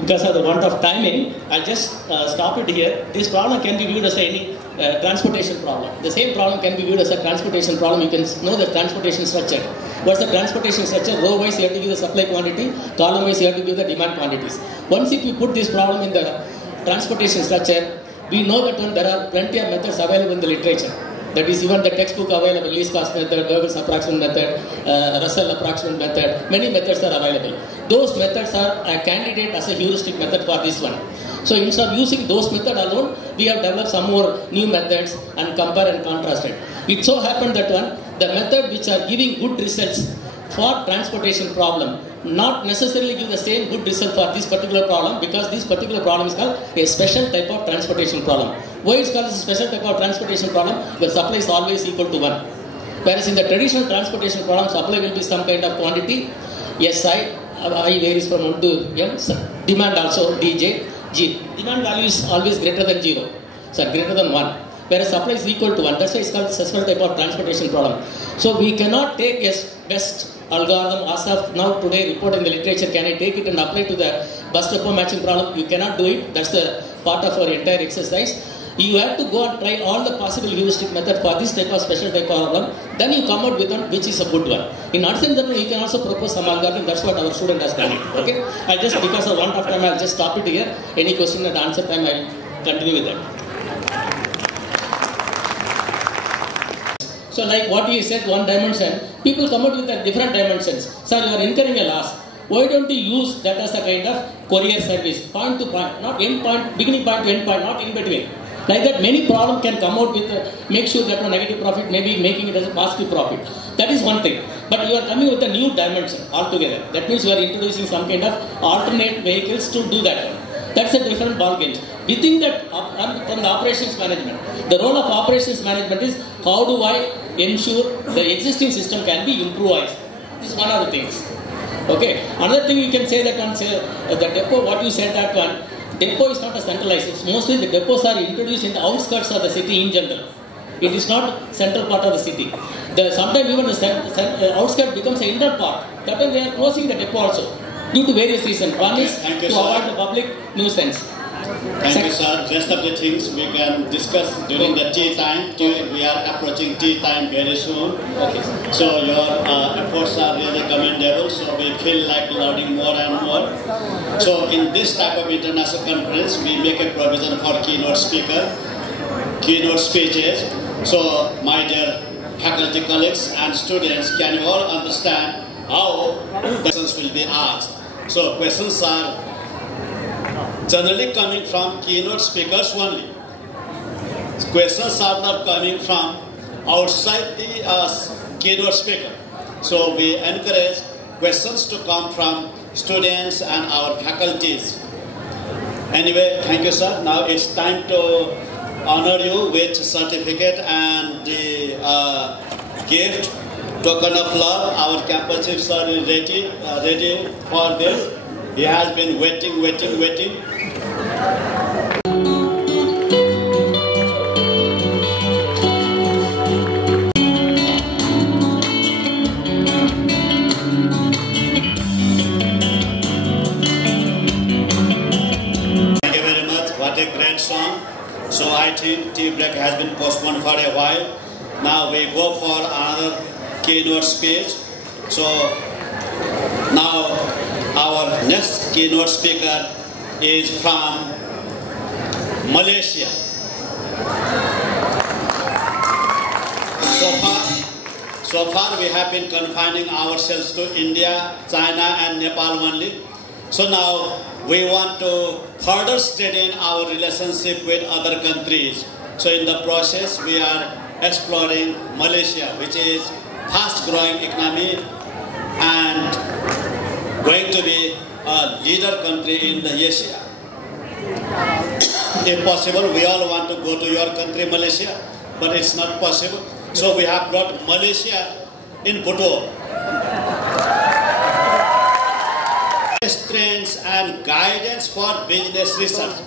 because of the want of timing, I'll just stop it here. This problem can be viewed as any transportation problem. The same problem can be viewed as a transportation problem. You can know the transportation structure. What's the transportation structure? Row wise you have to give the supply quantity, column wise you have to give the demand quantities. Once if you put this problem in the transportation structure, we know that there are plenty of methods available in the literature. That is even the textbook available, least cost method, Goebbels approximate method, Russell approximate method, many methods are available. Those methods are a candidate as a heuristic method for this one. So instead of using those methods alone, we have developed some more new methods and compare and contrast it. It so happened that the method which are giving good results for transportation problem not necessarily give the same good result for this particular problem, because this particular problem is called a special type of transportation problem. Why it's called a special type of transportation problem? The supply is always equal to 1. Whereas in the traditional transportation problem, supply will be some kind of quantity, SI, I varies from 1 to n. Demand also DJ, G. Demand value is always greater than 0. So greater than 1. Whereas supply is equal to 1. That's why it's called special type of transportation problem. So we cannot take a best algorithm as of now today report in the literature. Can I take it and apply to the bus depot matching problem? You cannot do it. That's the part of our entire exercise. You have to go and try all the possible heuristic method for this type of special type of problem. Then you come out with one which is a good one. In understanding that you can also propose some algorithm. That's what our student has done. Okay. I'll just, because of want of time, I'll just stop it here. Any question and answer time, I'll continue with that. So like what you said, one dimension, people come out with different dimensions. Sir, you are incurring a loss. Why don't you use that as a kind of courier service? Point to point, not end point, beginning point to end point, not in between. Like that, many problems can come out with, make sure that a negative profit, maybe making it as a positive profit. That is one thing. But you are coming with a new dimension altogether. That means you are introducing some kind of alternate vehicles to do that. That's a different ballgame. We think that from the operations management, the role of operations management is how do I ensure the existing system can be improvised. This is one of the things. Okay. Another thing you can say that on the depot, what you said that one, depot is not a centralized. It's mostly the depots are introduced in the outskirts of the city in general. It is not central part of the city. Sometimes even the outskirts becomes an inner part. That way they are closing the depot also due to various reasons. One is to avoid the public nuisance. Thank you, sir. Rest of the things we can discuss during the tea time. We are approaching tea time very soon. Okay. So your efforts are really commendable. So we feel like learning more and more. So in this type of international conference, we make a provision for keynote speaker, keynote speeches. So my dear faculty colleagues and students, can you all understand how questions will be asked? So questions are generally coming from keynote speakers only. Questions are not coming from outside the keynote speaker. So we encourage questions to come from students and our faculties. Anyway, thank you, sir. Now it's time to honor you with certificate and the gift, token of love. Our campus chief sir is ready for this. He has been waiting. So I think tea break has been postponed for a while. Now we go for another keynote speech. So now our next keynote speaker is from Malaysia. So far we have been confining ourselves to India, China and Nepal only. So now we want to further strengthen our relationship with other countries. So in the process, we are exploring Malaysia, which is fast-growing economy and going to be a leader country in the Asia. If possible, we all want to go to your country, Malaysia, but it's not possible. So we have brought Malaysia in photo. Trends and guidance for business research.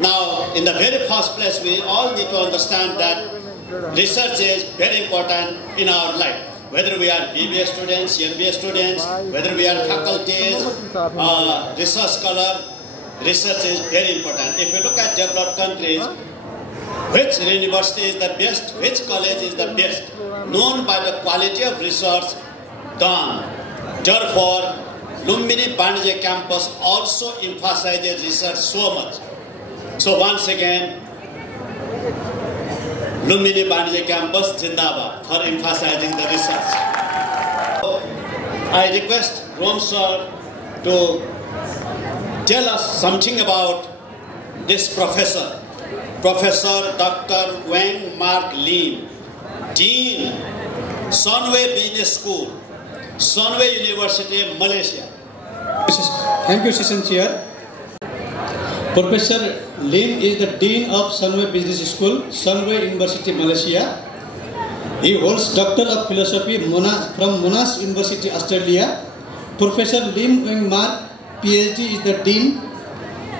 Now, in the very first place, we all need to understand that research is very important in our life. Whether we are BBA students, MBA students, whether we are faculties, research scholar, research is very important. If you look at developed countries, which university is the best, which college is the best, known by the quality of research done. Therefore, Lumbini Banijay campus also emphasizes research so much. So once again, Lumbini Banijay campus Jindabad for emphasizing the research. So, I request Rom sir to tell us something about this professor, Professor Dr. Wang Mark Lim, Dean, Sunway Business School, Sunway University, Malaysia. Thank you, Session Chair. Professor Lim is the Dean of Sunway Business School, Sunway University, Malaysia. He holds Doctor of Philosophy from Monash University, Australia, Professor Lim Weng Mark, PhD, is the Dean.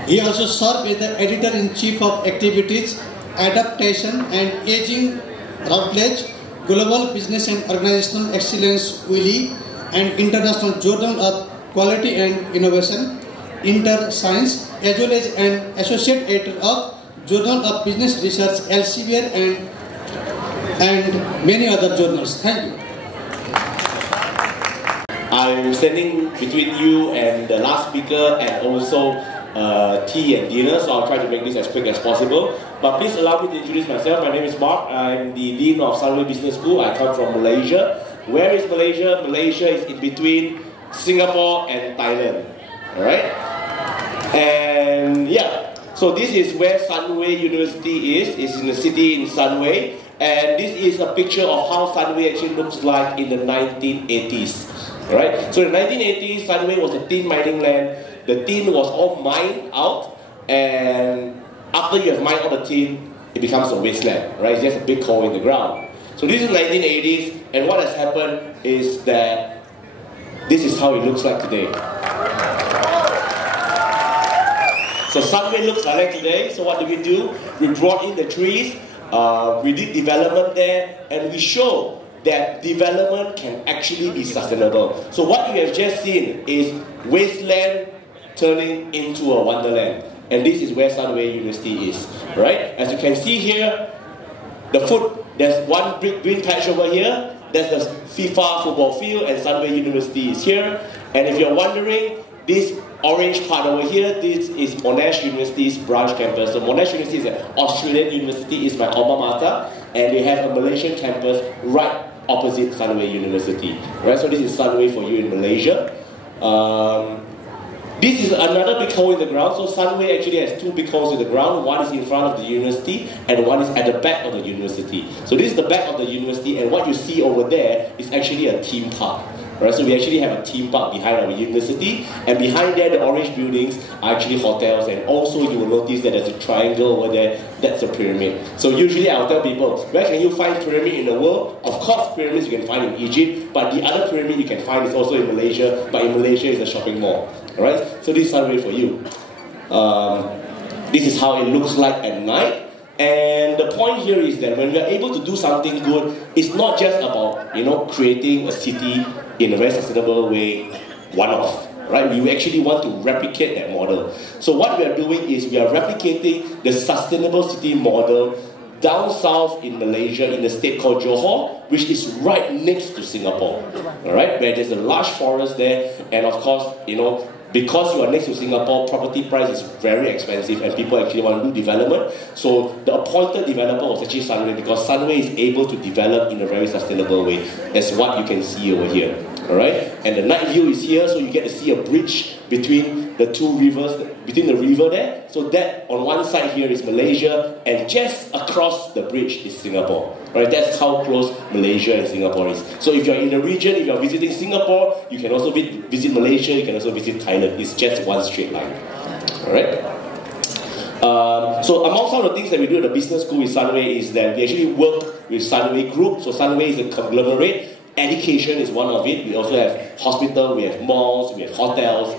He also served as the Editor-in-Chief of Activities, Adaptation and Aging Routledge, Global Business and Organizational Excellence Wiley, and International Journal of Quality and Innovation, Inter-Science, as well as an Associate Editor of Journal of Business Research, Elsevier, and many other journals. Thank you. I'm standing between you and the last speaker and also tea and dinner, so I'll try to make this as quick as possible. But please allow me to introduce myself. My name is Mark. I'm the Dean of Sunway Business School. I come from Malaysia. Where is Malaysia? Malaysia is in between Singapore and Thailand. Alright? And yeah, so this is where Sunway University is. It's in the city in Sunway. And this is a picture of how Sunway actually looks like in the 1980s. Alright? So in the 1980s, Sunway was a tin mining land. The tin was all mined out, and after you have mined all the tin, it becomes a wasteland, right? It's just a big hole in the ground. So this is 1980s, and what has happened is that this is how it looks like today. So Sunway looks like that today. So what did we do? We brought in the trees, we did development there, and we show that development can actually be sustainable. So what you have just seen is wasteland turning into a wonderland. And this is where Sunway University is, right? As you can see here, there's one big green patch over here. That's the FIFA football field, and Sunway University is here. And if you're wondering, this orange part over here, this is Monash University's branch campus. So Monash University is an Australian university, is my alma mater, and they have a Malaysian campus right opposite Sunway University. Right? So this is Sunway for you in Malaysia. This is another big hole in the ground. So Sunway actually has two big holes in the ground. One is in front of the university and one is at the back of the university. So this is the back of the university, and what you see over there is actually a theme park. Right? So we actually have a theme park behind our university, and behind there the orange buildings are actually hotels, and also you will notice that there's a triangle over there. That's a pyramid. So usually I'll tell people, where can you find pyramid in the world? Of course pyramids you can find in Egypt, but the other pyramid you can find is also in Malaysia, but in Malaysia is a shopping mall. Alright, so this is Sunway for you. This is how it looks like at night. And the point here is that when we are able to do something good, it's not just about creating a city in a very sustainable way, one-off. Right? We actually want to replicate that model. So what we are doing is we are replicating the sustainable city model down south in Malaysia, in a state called Johor, which is right next to Singapore. Alright, where there's a large forest there, and of course, because you are next to Singapore, property price is very expensive and people actually want to do development. So the appointed developer was actually Sunway, because Sunway is able to develop in a very sustainable way. That's what you can see over here. Alright? And the night view is here, so you get to see a bridge between the two rivers, between the river there. So that on one side here is Malaysia, and just across the bridge is Singapore. Right? That's how close Malaysia and Singapore is. So if you're in the region, if you're visiting Singapore, you can also visit Malaysia, you can also visit Thailand. It's just one straight line. Alright? So among some of the things that we do at the business school with Sunway is that we actually work with Sunway Group. So Sunway is a conglomerate. Education is one of it. We also have hospital, we have malls, we have hotels,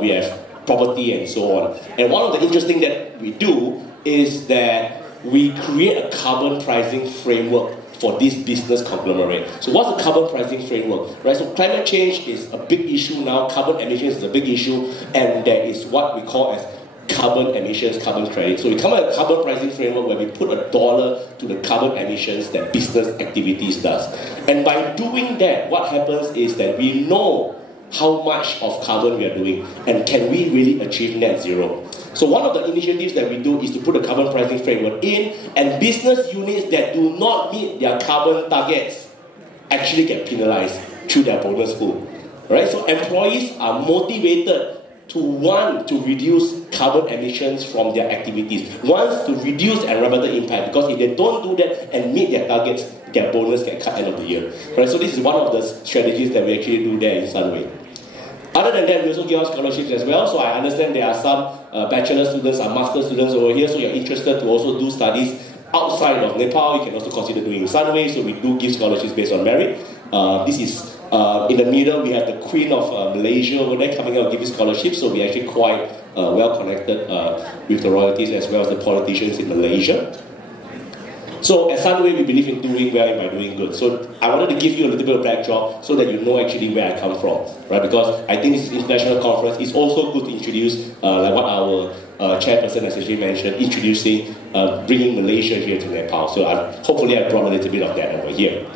we have property and so on. And one of the interesting that we do is that we create a carbon pricing framework for this business conglomerate. So what's the carbon pricing framework? Right? So climate change is a big issue now, carbon emissions is a big issue, and there is what we call as carbon emissions, carbon credit. So we come up with a carbon pricing framework where we put $1 to the carbon emissions that business activities does. And by doing that, what happens is that we know how much of carbon we are doing, and can we really achieve net zero. So one of the initiatives that we do is to put a carbon pricing framework in, and business units that do not meet their carbon targets actually get penalized through their bonus pool. Right? So employees are motivated to want to reduce carbon emissions from their activities, wants to reduce environmental impact, because if they don't do that and meet their targets, their bonus get cut end of the year. Right? So this is one of the strategies that we actually do there in Sunway. Other than that, we also give out scholarships as well. So I understand there are some bachelor students and master students over here, so you're interested to also do studies outside of Nepal, you can also consider doing Sunway. So we do give scholarships based on merit. This is In the middle, we have the Queen of Malaysia over there coming out giving scholarships, so we're actually quite well connected with the royalties as well as the politicians in Malaysia. So at Sunway, we believe in doing well by doing good. So I wanted to give you a little bit of backdrop so that you know actually where I come from, right? Because I think this international conference is also good to introduce, like what our chairperson as SHAJHA mentioned, introducing, bringing Malaysia here to Nepal. So hopefully I brought a little bit of that over here.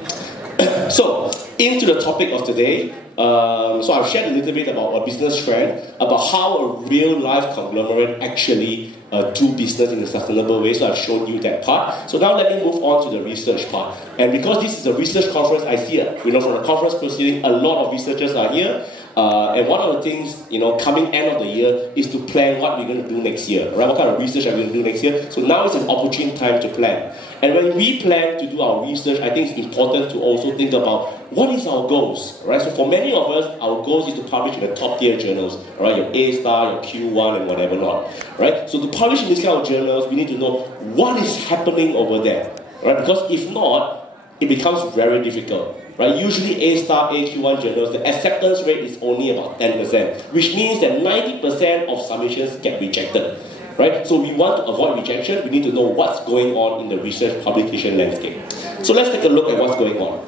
So into the topic of today. So I've shared a little bit about a business trend, about how a real life conglomerate actually do business in a sustainable way. So I've shown you that part. So now let me move on to the research part. And because this is a research conference, I see from the conference proceeding, a lot of researchers are here. And one of the things, coming end of the year is to plan what we're going to do next year, right? What kind of research are we going to do next year? So now is an opportune time to plan. And when we plan to do our research, I think it's important to also think about what is our goals, right? So for many of us, our goals is to publish in the top tier journals, right? Your A-star, your Q1, and whatever not, right? So to publish in these kind of journals, we need to know what is happening over there, right? Because if not, it becomes very difficult. Right? Usually A-star, AQ1 journals, the acceptance rate is only about 10%, which means that 90% of submissions get rejected. Right? So we want to avoid rejection, we need to know what's going on in the research publication landscape. So let's take a look at what's going on.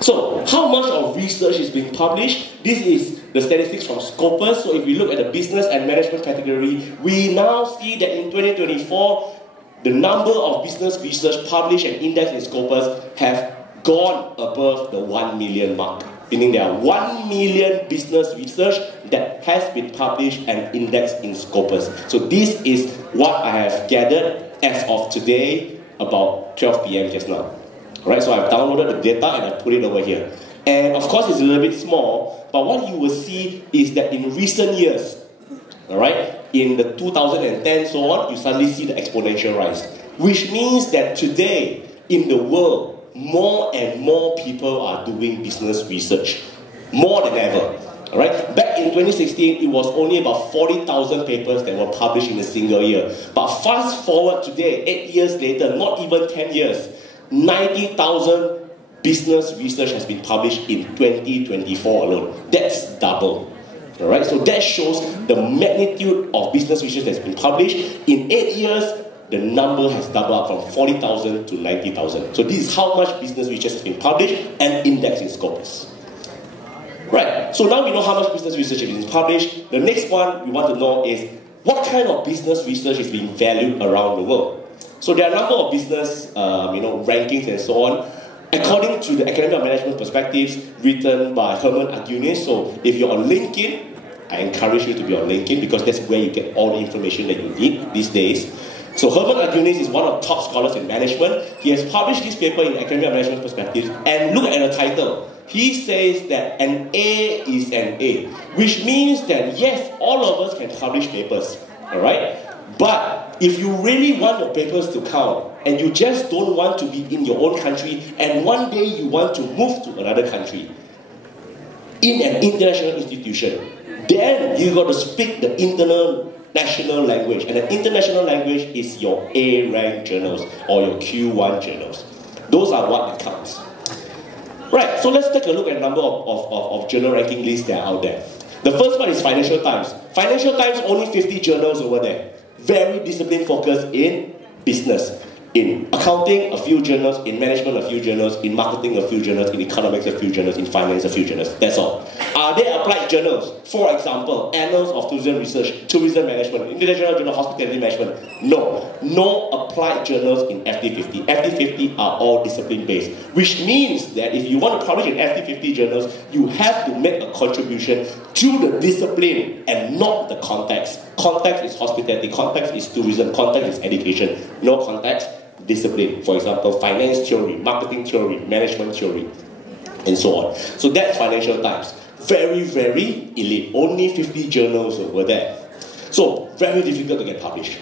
So, how much of research is being published? This is the statistics from Scopus. So if we look at the business and management category, we now see that in 2024, the number of business research published and indexed in Scopus have gone above the 1 million mark, meaning there are 1 million business research that has been published and indexed in Scopus. So this is what I have gathered as of today, about 12 p.m. just now. Right? So I've downloaded the data and I put it over here. And of course it's a little bit small, but what you will see is that in recent years, alright, in the 2010 so on, you suddenly see the exponential rise. Which means that today, in the world, more and more people are doing business research. More than ever. Alright? Back in 2016, it was only about 40,000 papers that were published in a single year. But fast forward today, 8 years later, not even 10 years, 90,000 business research has been published in 2024 alone. That's double. Alright? So that shows the magnitude of business research that's been published. In 8 years, the number has doubled up from 40,000 to 90,000. So this is how much business research has been published and indexed in Scopus. Right, so now we know how much business research is being published. The next one we want to know is what kind of business research is being valued around the world. So there are a number of business rankings and so on. According to the Academy of Management Perspectives written by Herman Agunis. So if you're on LinkedIn, I encourage you to be on LinkedIn because that's where you get all the information that you need these days. So Herman Agunis is one of the top scholars in management. He has published this paper in Academy of Management Perspectives, and look at the title. He says that an A is an A, which means that yes, all of us can publish papers, alright? But if you really want your papers to count, and you just don't want to be in your own country, and one day you want to move to another country, in an international institution, then you got to speak the international language, and the international language is your A-rank journals or your Q1 journals. Those are what counts. Right, so let's take a look at a number of journal ranking lists that are out there. The first one is Financial Times. Financial Times, only 50 journals over there. Very discipline focused in business. In accounting, a few journals. In management, a few journals. In marketing, a few journals. In economics, a few journals. In finance, a few journals. That's all. Are there applied journals? For example, Annals of Tourism Research, Tourism Management, International Journal of Hospitality Management. No. No applied journals in FT50. FT50 are all discipline-based. Which means that if you want to publish in FT50 journals, you have to make a contribution to the discipline and not the context. Context is hospitality, context is tourism, context is education. No context, discipline. For example, finance theory, marketing theory, management theory, and so on. So that's Financial Times. Very, very elite. Only 50 journals over there. So, very difficult to get published.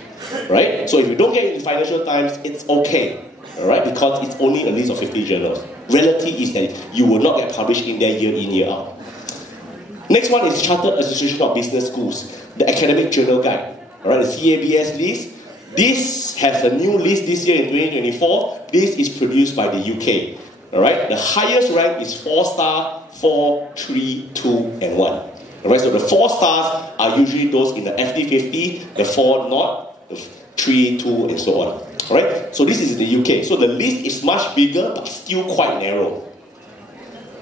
Right? So if you don't get it in Financial Times, it's okay. Alright? Because it's only a list of 50 journals. Reality is that you will not get published in there year in, year out. Next one is Chartered Association of Business Schools, the Academic Journal Guide. Alright, the CABS list. This has a new list this year in 2024. This is produced by the UK. Alright, the highest rank is 4-star, 4, 3, 2, and 1. Alright, so the 4 stars are usually those in the FD50, the 4 not, the 3, 2, and so on. Alright, so this is in the UK. So the list is much bigger, but still quite narrow.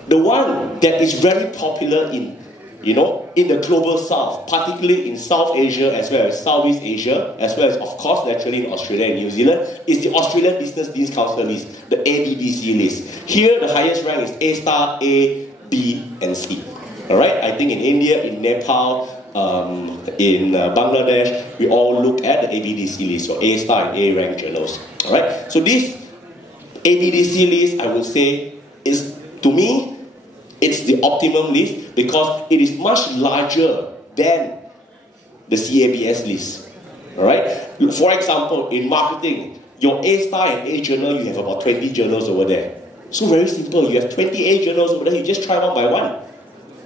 The one that is very popular in the global south, particularly in South Asia as well as Southeast Asia, as well as, of course, naturally in Australia and New Zealand, is the Australian Business Deans Council list, the ABDC list. Here, the highest rank is A-star, A, B, and C. Alright, I think in India, in Nepal, in Bangladesh, we all look at the ABDC list, so A-star and A-rank journals. Alright, so this ABDC list, I would say, is, to me, it's the optimum list because it is much larger than the CABS list. Alright? For example, in marketing, your A-star and A journal, you have about 20 journals over there. So very simple, you have 20 A journals over there, you just try one by one.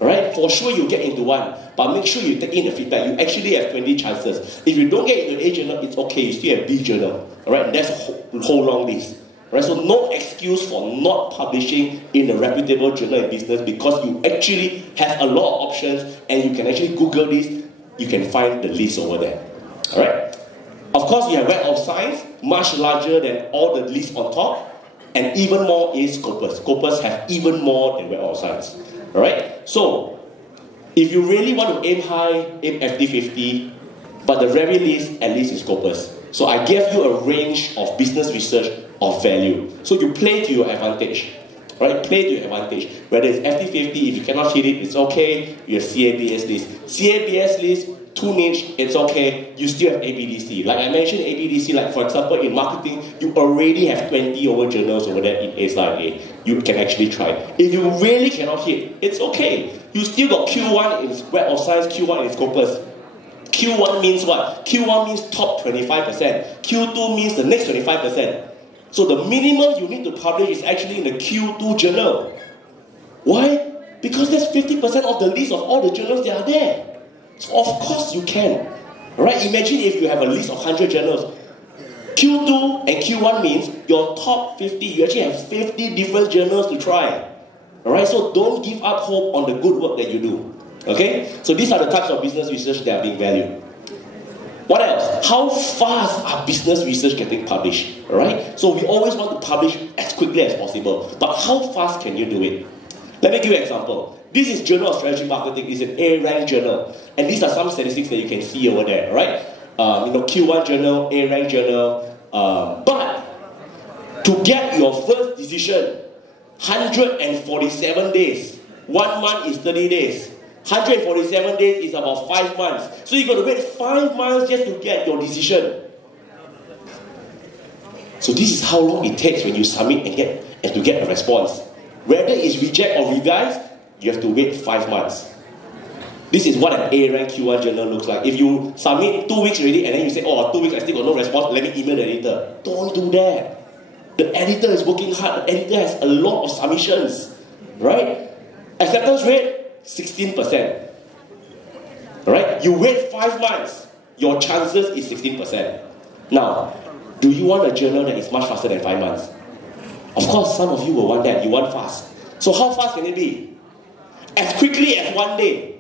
Alright? For sure you get into one, but make sure you take in the feedback. You actually have 20 chances. If you don't get into an A journal, it's okay, you still have B journal. Alright? And that's a whole long list. Right, so no excuse for not publishing in a reputable journal in business because you actually have a lot of options and you can actually Google this, you can find the list over there. Alright? Of course, you have Web of Science, much larger than all the lists on top, and even more is Scopus. Scopus have even more than Web of Science. Alright? So, if you really want to aim high, aim FD50, but the very least, at least is Scopus. So I gave you a range of business research of value. So you play to your advantage. Right? Play to your advantage. Whether it's FD50, if you cannot hit it, it's okay. You have CABS list. CABS list, too niche, it's okay. You still have ABDC. Like I mentioned ABDC, like for example in marketing, you already have 20 over journals over there in A-star and A. You can actually try. If you really cannot hit, it's okay. You still got Q1 in Web of Science, Q1 in Scopus. Q1 means what? Q1 means top 25%. Q2 means the next 25%. So the minimum you need to publish is actually in the Q2 journal. Why? Because that's 50% of the list of all the journals that are there. So of course you can. Right? Imagine if you have a list of 100 journals. Q2 and Q1 means your top 50, you actually have 50 different journals to try. Alright? So don't give up hope on the good work that you do. Okay? So these are the types of business research that are being valued. What else? How fast are business research getting published? Alright? So we always want to publish as quickly as possible. But how fast can you do it? Let me give you an example. This is Journal of Strategic Marketing. It's an A-rank journal. And these are some statistics that you can see over there. Alright? Q1 journal, A-rank journal. But to get your first decision, 147 days. 1 month is 30 days. 147 days is about 5 months. So you got to wait 5 months just to get your decision. So this is how long it takes when you submit and to get a response. Whether it's reject or revise, you have to wait 5 months. This is what an A-rank Q1 journal looks like. If you submit 2 weeks already and then you say, oh, 2 weeks I still got no response, let me email the editor. Don't do that. The editor is working hard. The editor has a lot of submissions. Right? Acceptance rate, 16%. Alright? You wait 5 months, your chances is 16%. Now, do you want a journal that is much faster than 5 months? Of course, some of you will want that. You want fast. So how fast can it be? As quickly as 1 day.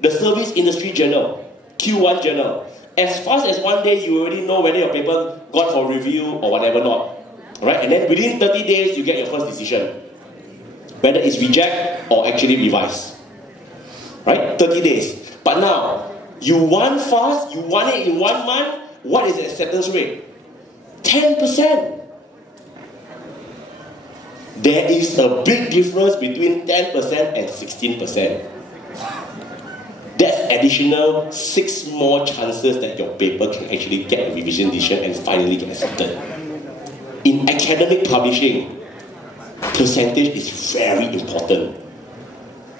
The Service Industry Journal, Q1 journal. As fast as 1 day, you already know whether your paper got for review or whatever not. Alright? And then within 30 days, you get your first decision. Whether it's reject or actually revise. Right? 30 days. But now, you want fast, you want it in 1 month, what is the acceptance rate? 10%. There is a big difference between 10% and 16%. That's additional 6 more chances that your paper can actually get a revision decision and finally get accepted. In academic publishing, percentage is very important.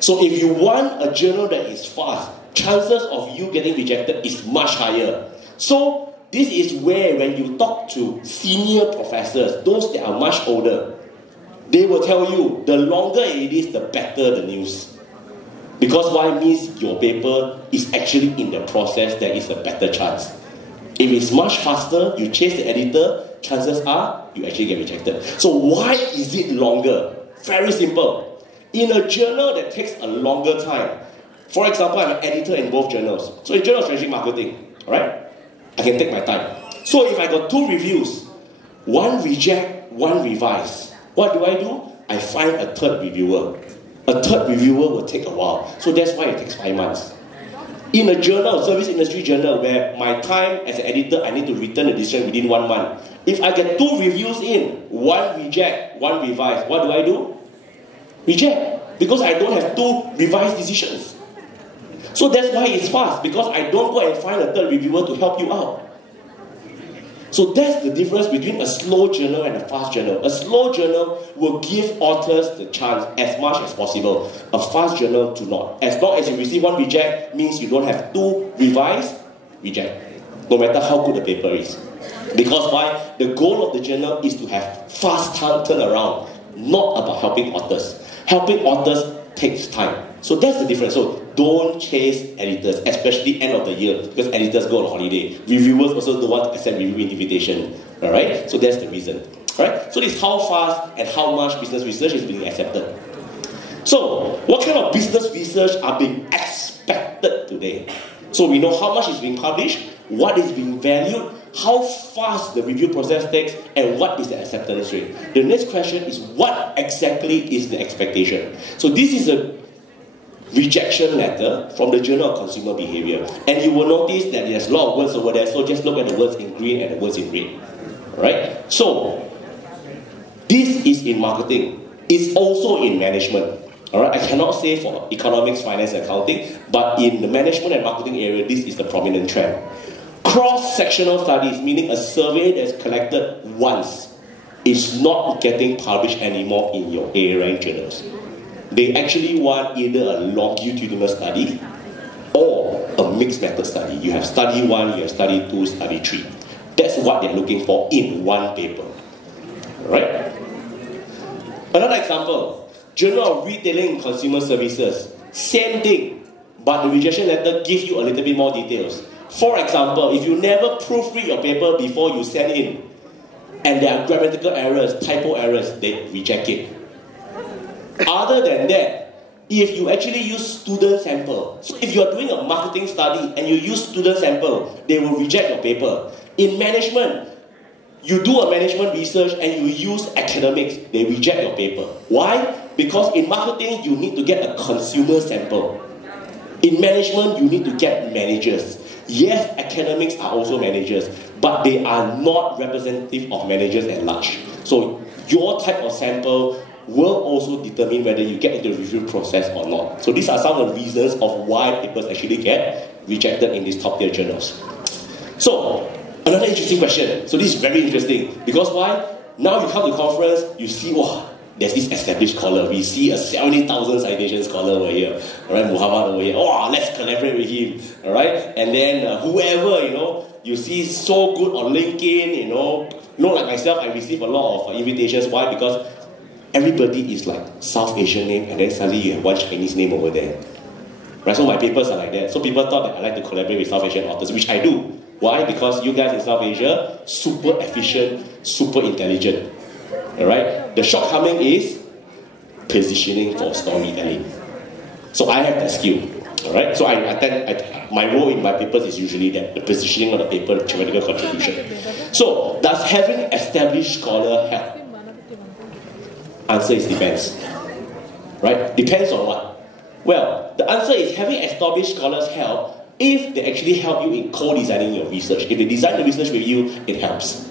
So if you want a journal that is fast, chances of you getting rejected is much higher. So this is where when you talk to senior professors, those that are much older, they will tell you the longer it is, the better the news. Because why means your paper is actually in the process, there is a better chance. If it's much faster, you chase the editor, chances are you actually get rejected. So why is it longer? Very simple. In a journal that takes a longer time, for example, I'm an editor in both journals. So in Journal of Strategic Marketing, right? I can take my time. So if I got 2 reviews, 1 reject, 1 revise, what do? I find a 3rd reviewer. A 3rd reviewer will take a while. So that's why it takes 5 months. In a journal, service industry journal, where my time as an editor, I need to return the decision within 1 month. If I get 2 reviews in, 1 reject, 1 revise, what do? Reject. Because I don't have 2 revised decisions. So that's why it's fast, because I don't go and find a 3rd reviewer to help you out. So that's the difference between a slow journal and a fast journal. A slow journal will give authors the chance as much as possible. A fast journal do not. As long as you receive 1 reject, means you don't have 2 revise, reject. No matter how good the paper is. Because why? The goal of the journal is to have fast turnaround, not about helping authors. Helping authors takes time. So that's the difference. So don't chase editors, especially end of the year, because editors go on holiday. Reviewers also don't want to accept review invitation. Alright? So that's the reason. Alright? So this is how fast and how much business research is being accepted. So, what kind of business research are being expected today? So we know how much is being published, what is being valued, how fast the review process takes, and what is the acceptance rate. The next question is, what exactly is the expectation? So this is a rejection letter from the Journal of Consumer Behavior. And you will notice that there's a lot of words over there, so just look at the words in green and the words in red. Right? So, this is in marketing. It's also in management. Alright, I cannot say for economics, finance, and accounting, but in the management and marketing area, this is the prominent trend. Cross-sectional studies, meaning a survey that's collected once, is not getting published anymore in your A-rank journals. They actually want either a longitudinal study or a mixed method study. You have study 1, you have study 2, study 3. That's what they're looking for in one paper. Right? Another example, Journal of Retailing and Consumer Services. Same thing, but the rejection letter gives you a little bit more details. For example, if you never proofread your paper before you send in, and there are grammatical errors, typo errors, they reject it. Other than that, if you actually use student sample, so if you are doing a marketing study and you use student sample, they will reject your paper. In management, you do a management research and you use academics, they reject your paper. Why? Because in marketing, you need to get a consumer sample. In management, you need to get managers. Yes, academics are also managers, but they are not representative of managers at large. So your type of sample will also determine whether you get into the review process or not. So these are some of the reasons of why papers actually get rejected in these top tier journals. So, another interesting question. So this is very interesting. Because why? Now you come to conference, you see, wow, there's this established scholar. We see a 70,000 citation scholar over here. Alright, Muhammad over here. Oh, let's collaborate with him. Alright? And then whoever, you see so good on LinkedIn, like myself, I receive a lot of invitations. Why? Because everybody is like South Asian name, and then suddenly you have one Chinese name over there. Right? So my papers are like that. So people thought that I like to collaborate with South Asian authors, which I do. Why? Because you guys in South Asia, super efficient, super intelligent. Alright? The shortcoming is positioning for storytelling. So I have that skill. Alright? So my role in my papers is usually that, the positioning of the paper, the theoretical contribution. So, does having established scholar help? Answer is depends. Right? Depends on what? Well, the answer is having established scholars help if they actually help you in co-designing your research. If they design the research with you, it helps.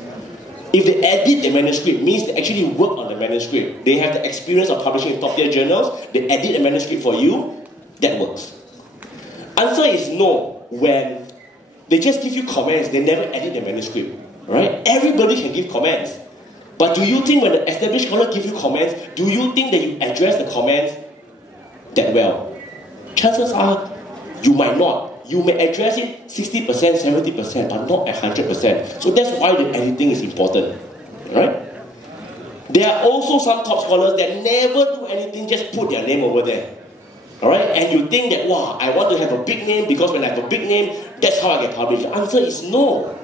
If they edit the manuscript, means they actually work on the manuscript. They have the experience of publishing in top tier journals, they edit the manuscript for you, that works. Answer is no, when they just give you comments, they never edit the manuscript. Right? Everybody can give comments. But do you think when the established scholar gives you comments, do you think that you address the comments that well? Chances are, you might not. You may address it 60%, 70%, but not 100%. So that's why the editing is important. Right? There are also some top scholars that never do anything, just put their name over there. Alright? And you think that, wow, I want to have a big name because when I have a big name, that's how I get published. The answer is no.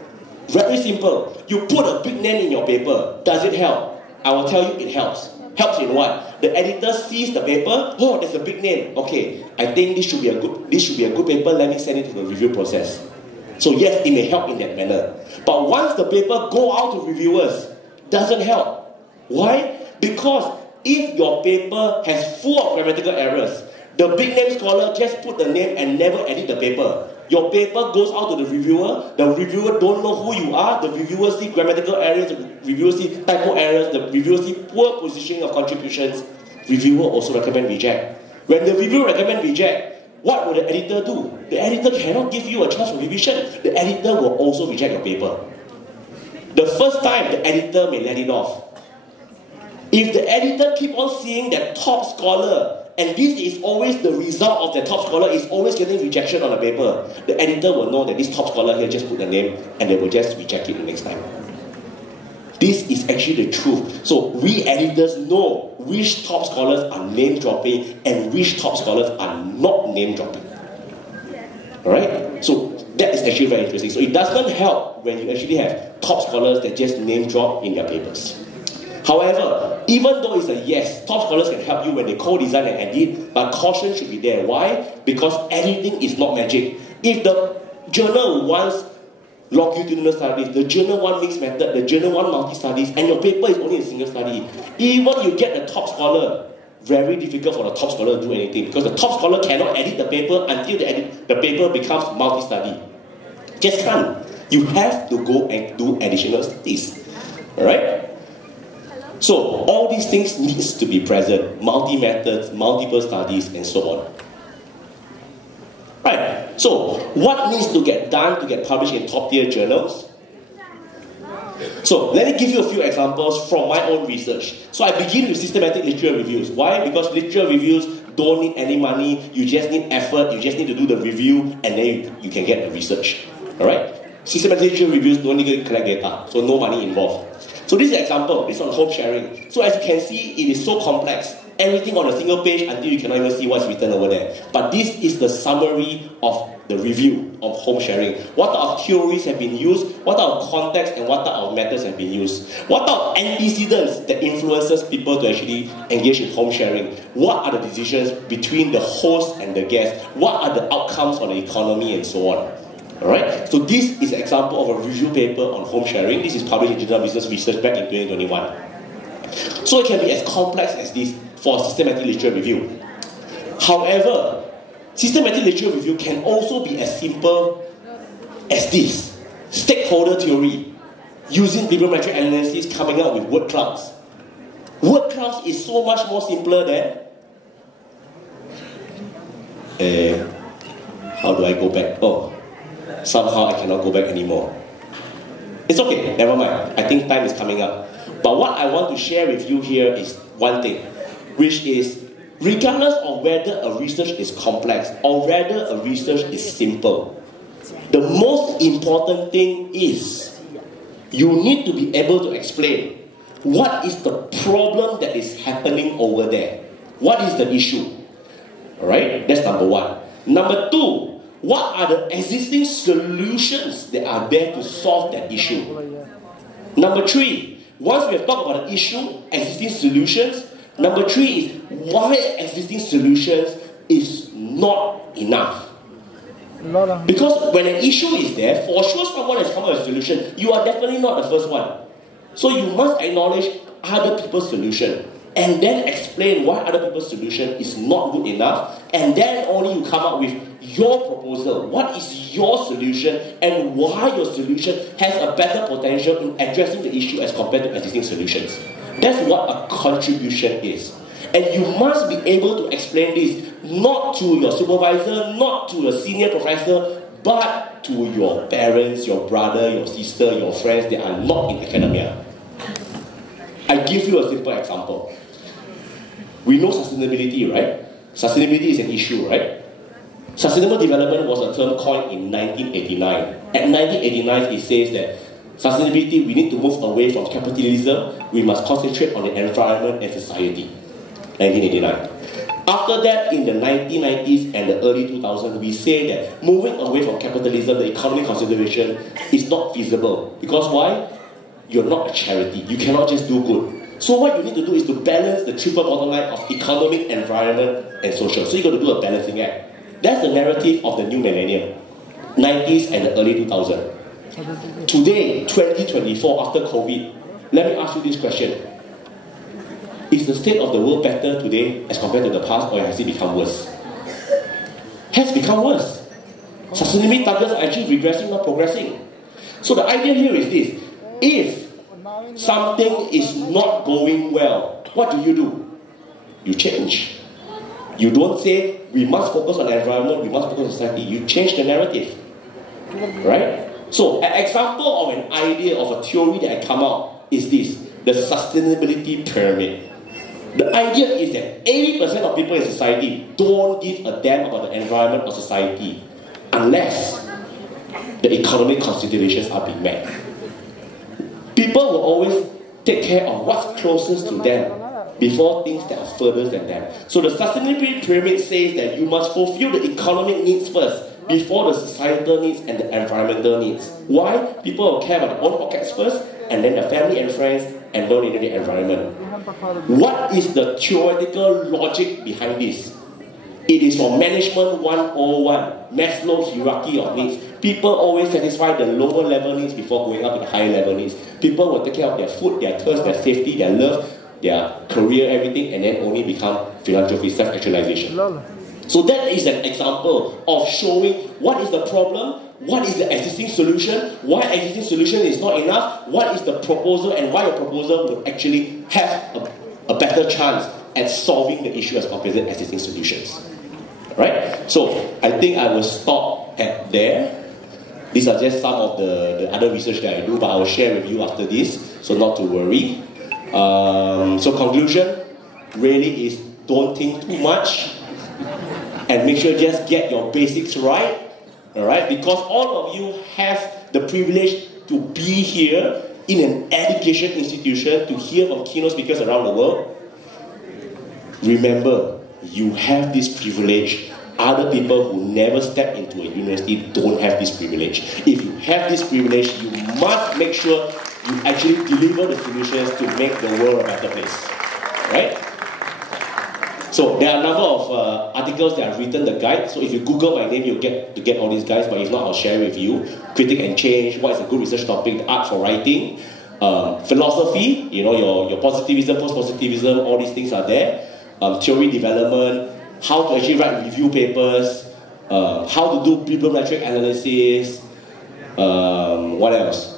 Very simple. You put a big name in your paper. Does it help? I will tell you it helps. Helps in what? The editor sees the paper. Oh, there's a big name. Okay, I think this should be a good paper. Let me send it to the review process. So yes, it may help in that manner. But once the paper go out to reviewers, doesn't help. Why? Because if your paper has full of grammatical errors, the big name scholar just put the name and never edit the paper. Your paper goes out to the reviewer don't know who you are, the reviewer see grammatical errors, the reviewer see typo errors, the reviewer see poor positioning of contributions, reviewer also recommend reject. When the reviewer recommend reject, what will the editor do? The editor cannot give you a chance for revision. The editor will also reject your paper. The first time, the editor may let it off. If the editor keep on seeing that top scholar, and this is always the result of the top scholar, is always getting rejection on the paper, the editor will know that this top scholar here just put the name and they will just reject it the next time. This is actually the truth. So we editors know which top scholars are name dropping and which top scholars are not name dropping. Alright? So that is actually very interesting. So it doesn't help when you actually have top scholars that just name drop in their papers. However, even though it's a yes, top scholars can help you when they co-design and edit, but caution should be there. Why? Because editing is not magic. If the journal wants longitudinal studies, the journal wants mixed method, the journal wants multi-studies, and your paper is only a single study, even you get the top scholar, very difficult for the top scholar to do anything, because the top scholar cannot edit the paper until the paper becomes multi-study. Just can't. You have to go and do additional studies. Alright? So, all these things needs to be present. Multi-methods, multiple studies, and so on. Right. So, what needs to get done to get published in top-tier journals? So, let me give you a few examples from my own research. So, I begin with systematic literature reviews. Why? Because literature reviews don't need any money. You just need effort. You just need to do the review, and then you can get the research. Alright? Systematic literature reviews don't need to collect data. So, no money involved. So this is an example. This is on home sharing. So as you can see, it is so complex. Everything on a single page until you cannot even see what's written over there. But this is the summary of the review of home sharing. What type of theories have been used? What type of context and what type of methods have been used? What type of antecedents that influences people to actually engage in home sharing? What are the decisions between the host and the guest? What are the outcomes on the economy and so on? Alright, so this is an example of a review paper on home sharing. This is published in Journal of Business Research back in 2021. So it can be as complex as this for systematic literature review. However, systematic literature review can also be as simple as this. Stakeholder theory, using bibliometric analysis, coming up with word clouds. Word clouds is so much more simpler than... how do I go back? Oh. Somehow I cannot go back anymore. It's okay, never mind. I think time is coming up. But what I want to share with you here is one thing, which is regardless of whether a research is complex or whether a research is simple, the most important thing is you need to be able to explain what is the problem that is happening over there. What is the issue? Alright, that's number one. Number two, what are the existing solutions that are there to solve that issue? Number three, once we have talked about the issue, existing solutions, number three is why existing solutions is not enough. Because when an issue is there, for sure someone has come up with a solution. You are definitely not the first one. So you must acknowledge other people's solution and then explain why other people's solution is not good enough, and then only you come up with your proposal. What is your solution and why your solution has a better potential in addressing the issue as compared to existing solutions. That's what a contribution is. And you must be able to explain this not to your supervisor, not to a senior professor, but to your parents, your brother, your sister, your friends that are not in academia. I give you a simple example. We know sustainability, right? Sustainability is an issue, right? Sustainable development was a term coined in 1989. At 1989, it says that sustainability, we need to move away from capitalism. We must concentrate on the environment and society. 1989. After that, in the 1990s and the early 2000s, we say that moving away from capitalism, the economic consideration is not feasible. Because why? You're not a charity. You cannot just do good. So what you need to do is to balance the triple bottom line of economic, environment, and social. So you got to do a balancing act. That's the narrative of the new millennium, 90s and the early 2000s. Today, 2024, after COVID, let me ask you this question. Is the state of the world better today as compared to the past, or has it become worse? Has become worse. Sustainability targets are actually regressing, not progressing. So the idea here is this. If something is not going well, what do? You change. You don't say, we must focus on the environment, we must focus on society. You change the narrative. Right? So, an example of an idea, of a theory that I come out is this, the sustainability pyramid. The idea is that 80% of people in society don't give a damn about the environment or society unless the economic considerations are being met. People will always take care of what's closest to them before things that are further than them. So the sustainability pyramid says that you must fulfill the economic needs first before the societal needs and the environmental needs. Why? People will care about their own pockets first, and then their family and friends, and don't need the environment. What is the theoretical logic behind this? It is from Management 101, Maslow's hierarchy of needs. People always satisfy the lower level needs before going up to the higher level needs. People will take care of their food, their thirst, their safety, their love, their career, everything, and then only become philanthropy, self-actualization. So that is an example of showing what is the problem, what is the existing solution, why existing solution is not enough, what is the proposal, and why a proposal will actually have a better chance at solving the issue as compared to existing solutions. Right? So I think I will stop at there. These are just some of the other research that I do, but I will share with you after this, so not to worry. So conclusion really is don't think too much and make sure you just get your basics right. Alright? Because all of you have the privilege to be here in an education institution to hear from keynote speakers around the world. Remember, you have this privilege. Other people who never step into a university don't have this privilege. If you have this privilege, you must make sure you actually deliver the solutions to make the world a better place. Right? So there are a number of articles that I've written, the guide. So if you Google my name, you'll get to get all these guides. But if not, I'll share with you. Critique and change, what is a good research topic, the art for writing, philosophy, you know, your positivism, post-positivism, all these things are there. Theory development, how to actually write review papers, how to do bibliometric analysis, what else?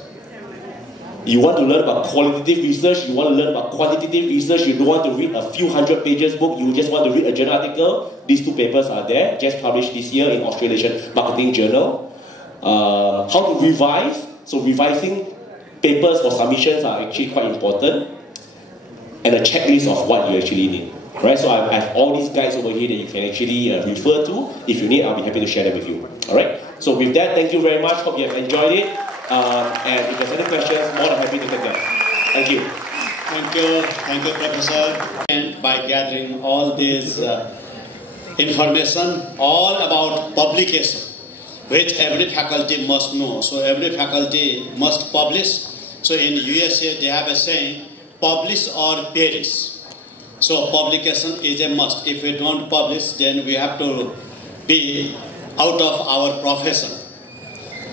You want to learn about qualitative research, you want to learn about quantitative research, you don't want to read a few hundred pages book, you just want to read a journal article. These two papers are there, just published this year in Australian Marketing Journal. How to revise, so revising papers for submissions are actually quite important. And a checklist of what you actually need. Right, so I have all these guides over here that you can actually refer to. If you need, I'll be happy to share them with you. Alright, so with that, thank you very much. Hope you have enjoyed it. And if there's any questions, more than happy to take them. Thank you. Thank you, Professor. And by gathering all this information, all about publication, which every faculty must know. So every faculty must publish. So in USA, they have a saying, publish or perish. So publication is a must. If we don't publish, then we have to be out of our profession.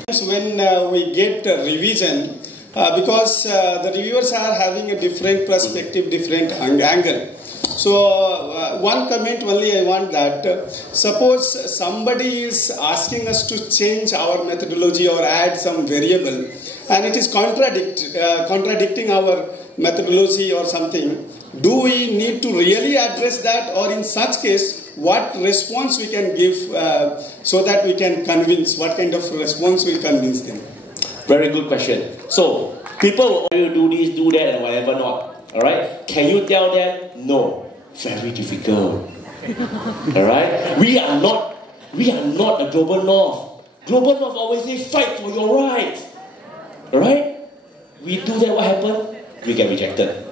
When we get revision, because the reviewers are having a different perspective, different angle. So one comment only I want that, suppose somebody is asking us to change our methodology or add some variable, and it is contradicting our methodology or something. Do we need to really address that, or in such case, what response we can give so that we can convince, what kind of response will convince them? Very good question. So, people will do this, do that, and whatever not. Alright? Can you tell them? No. Very difficult. Alright? We are not a global north. Global north always say, fight for your rights. Alright? We do that, what happens? We get rejected.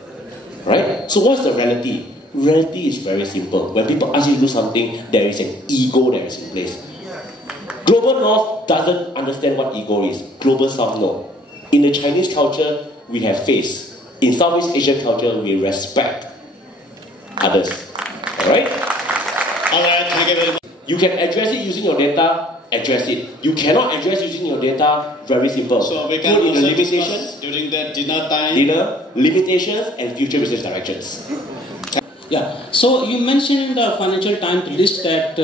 Right? So what's the reality? reality is very simple. When people ask you to do something, there is an ego that is in place. Global North doesn't understand what ego is. Global South no. In the Chinese culture, we have face. In Southeast Asian culture, we respect others. Alright? Alright, thank you very much. You can address it using your data, address it. You cannot address using your data, very simple. So we can put in the also limitations discuss during the dinner time. Dinner, limitations, and future research directions. Yeah, so you mentioned in the Financial Times list that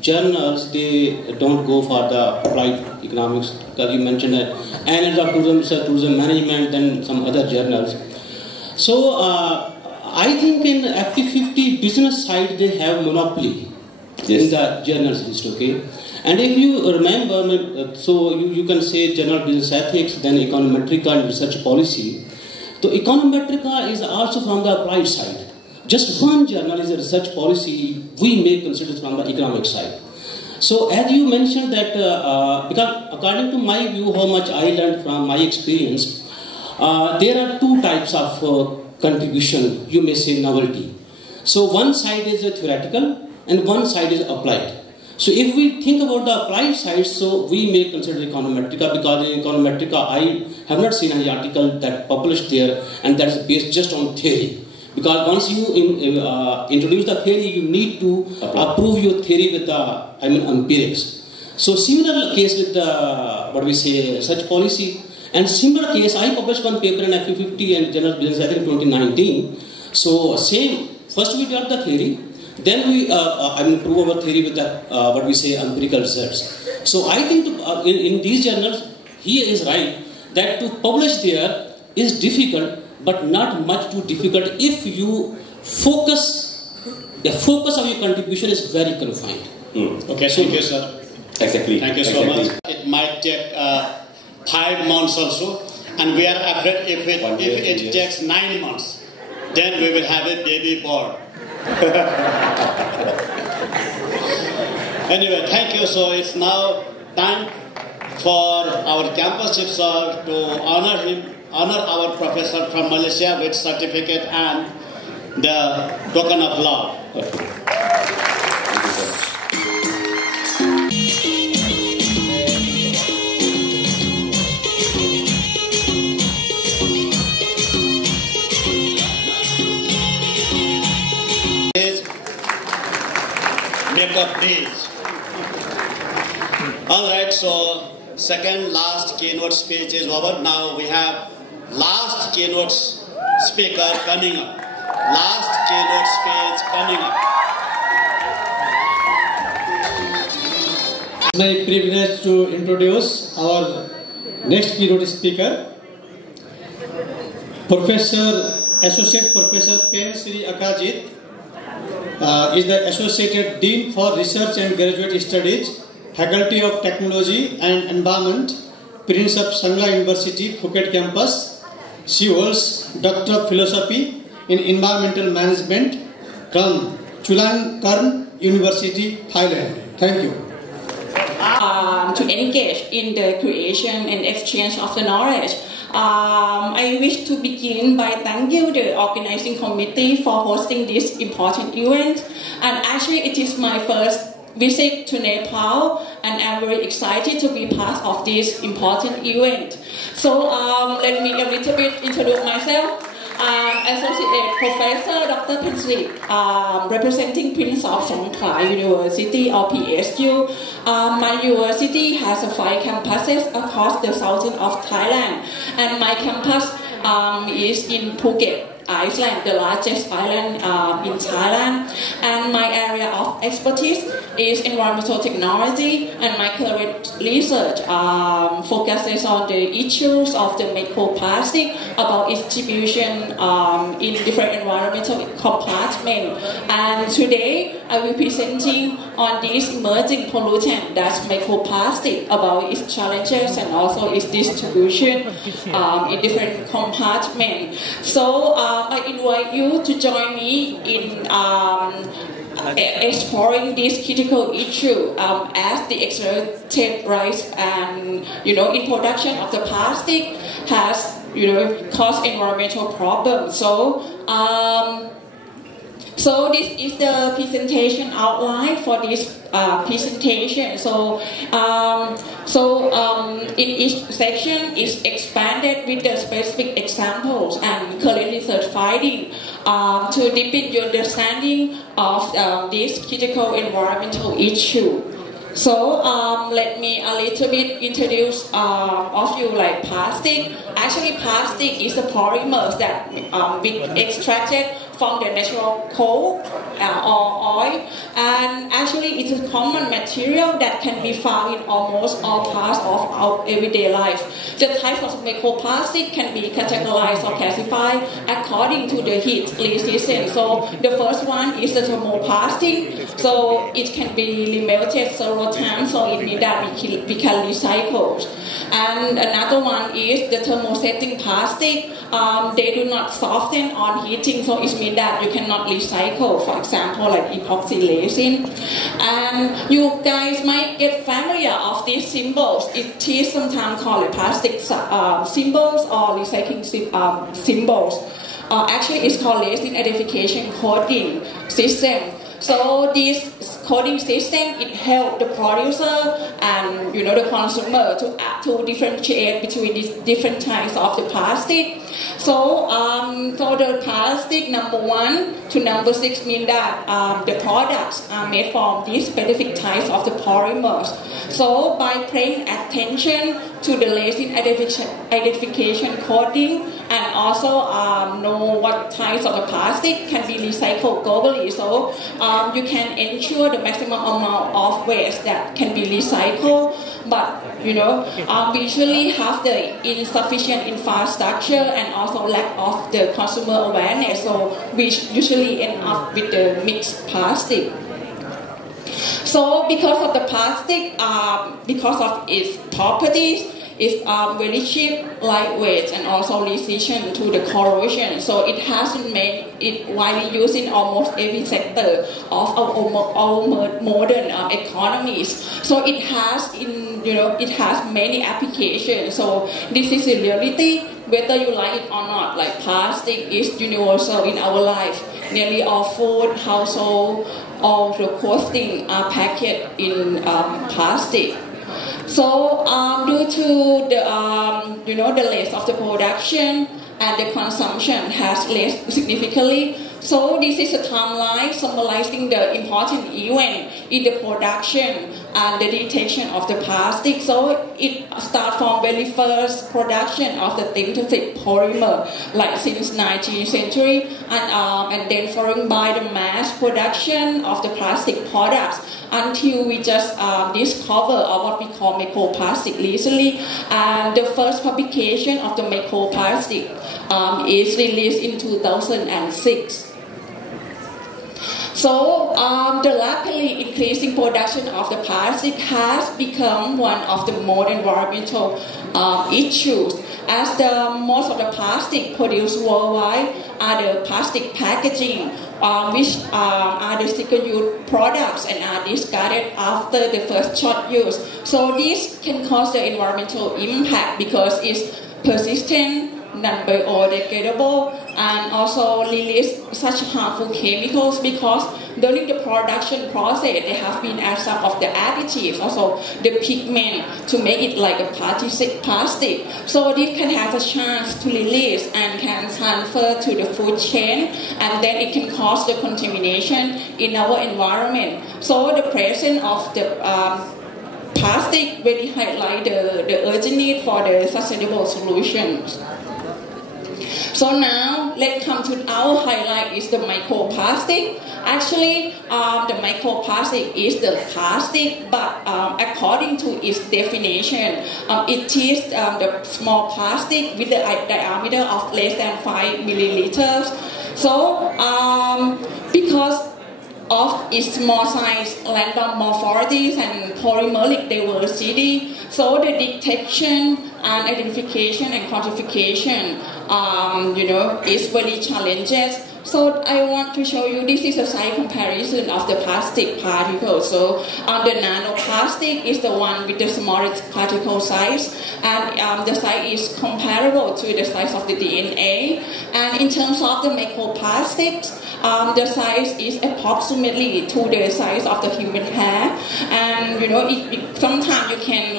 journals, they don't go for the applied economics, because you mentioned that Annals of Tourism Management, and some other journals. So I think in FT50 business side, they have monopoly in the journals list, okay? And if you remember, so you can say Journal of Business Ethics, then Econometrica and Research Policy. So Econometrica is also from the applied side. Just one journal is a research policy we may consider from the economic side. So as you mentioned that, because according to my view, how much I learned from my experience, there are two types of contribution, you may say novelty. So one side is theoretical and one side is applied. So if we think about the applied side, so we may consider Econometrica, because in Econometrica I have not seen any article that published there and that is based just on theory. Because once you introduce the theory, you need to prove your theory with the, empirics. So similar case with the, research policy. And similar case, I published one paper in FE50 and Journal of Business Ethics in 2019. So same, first we got the theory, then we prove our theory with the, empirical results. So I think in these journals, he is right, that to publish there is difficult, but not much too difficult if you focus, the focus of your contribution is very confined. Okay, so, thank you, sir. Exactly. Thank you so much. It might take 5 months also, and we are afraid if it takes 9 months, then we will have a baby born. Anyway, thank you. So it's now time for our campus chief sir to honor our professor from Malaysia with certificate and the token of love. Please. Alright, so second last keynote speech is over. Now we have last keynote speaker coming up. Last keynote speech coming up. It's my privilege to introduce our next keynote speaker, Associate Professor Pen Sri Akajit. Is the Associate Dean for Research and Graduate Studies, Faculty of Technology and Environment, Prince of Sangla University, Phuket campus. She holds Doctor of Philosophy in Environmental Management from Chulalongkorn University, Thailand. Thank you. To engage in the creation and exchange of the knowledge, I wish to begin by thanking the organizing committee for hosting this important event. And actually it is my first visit to Nepal, and I'm very excited to be part of this important event. So let me a little bit introduce myself. Associate Professor Dr. Pen Sri, representing Prince of Songkhla University or PSU. My university has 5 campuses across the southern of Thailand, and my campus is in Phuket, Iceland, the largest island in Thailand. And my area of expertise is environmental technology, and my current research focuses on the issues of the microplastic, about its distribution in different environmental compartments. And today I will be presenting on this emerging pollutant, that's microplastic, about its challenges and also its distribution in different compartments. So I invite you to join me in exploring this critical issue as the accelerated rise and in production of the plastic has caused environmental problems. So So this is the presentation outline for this presentation. So in each section is expanded with the specific examples and current research finding to deepen your understanding of this critical environmental issue. So let me a little bit introduce of you like plastic. Actually, plastic is a polymer that we extracted from the natural coal or oil, and actually it's a common material that can be found in almost all parts of our everyday life. The types of microplastic can be categorized or classified according to the heat resistance. So the first one is the thermoplastic. So it can be remelted several times, so it means that we can recycle. And another one is the thermosetting plastic. They do not soften on heating, so it means that you cannot recycle, for example, like epoxy resin. And you guys might get familiar of these symbols. It is sometimes called plastic symbols or recycling symbols. Actually, it's called resin identification coding system. So this coding system, it helps the producer and the consumer to differentiate between these different types of the plastic. So the plastic number 1 to number 6 mean that the products are made from these specific types of the polymers. So by paying attention to the resin identification coding and also know what types of the plastic can be recycled globally, so you can ensure the maximum amount of waste that can be recycled. But we usually have the insufficient infrastructure and also lack of the consumer awareness, so we usually end up with the mixed plastic. So because of the plastic, because of its properties, it's very cheap, lightweight, and also resistant to the corrosion. So it has been made it widely used in almost every sector of our modern economies. So it has it has many applications. So this is a reality, whether you like it or not. Like plastic is universal in our life. Nearly all food, household, all the clothing are packaged in plastic. So due to the length of the production and the consumption has less significantly. So this is a timeline summarizing the important event in the production and the detection of the plastic. So it starts from very first production of the synthetic polymer, like since 19th century, and then followed by the mass production of the plastic products until we just discover what we call microplastic recently. And the first publication of the microplastic is released in 2006. So the rapidly increasing production of the plastic has become one of the modern environmental issues, as most of the plastic produced worldwide are the plastic packaging, which are the single-use products and are discarded after the first short use. So this can cause the environmental impact because it's persistent, non-biodegradable, and also release such harmful chemicals because during the production process they have been added some of the additives, also the pigment, to make it like a plastic. So this can have a chance to release and can transfer to the food chain, and then it can cause the contamination in our environment. So the presence of the plastic really highlight the urgent need for the sustainable solutions. So now let's come to our highlight is the microplastic. Actually, the microplastic is the plastic, but according to its definition, it is the small plastic with the diameter of less than 5 milliliters. So because of its small size, random morphologies, and polymeric diversity, so the detection and identification and quantification, is very challenging. So I want to show you, this is a size comparison of the plastic particles. So the nanoplastic is the one with the smallest particle size, and the size is comparable to the size of the DNA. And in terms of the microplastics, the size is approximately to the size of the human hair. And sometimes you can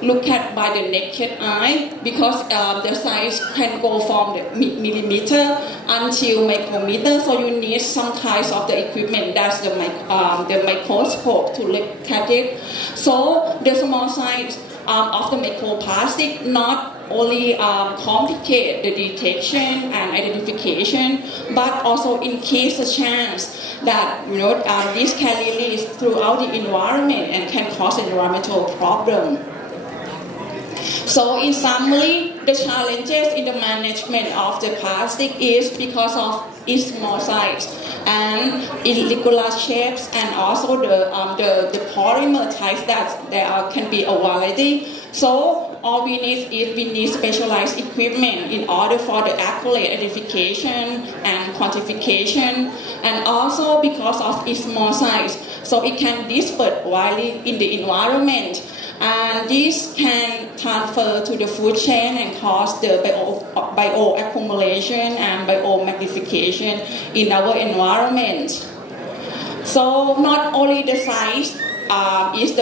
look at by the naked eye, because the size can go from the millimeter until micrometer. So you need some kinds of the equipment, that's the microscope to look at it. So the small size of the microplastic not only complicate the detection and identification, but also increase the chance that this can release throughout the environment and can cause environmental problem. So in summary, the challenges in the management of the plastic is because of its small size and irregular shapes, and also the polymer types that there can be a variety. So all we need specialized equipment in order for the accurate identification and quantification, and also because of its small size, so it can disperse widely in the environment. And this can transfer to the food chain and cause the bioaccumulation and biomagnification in our environment. So not only the size is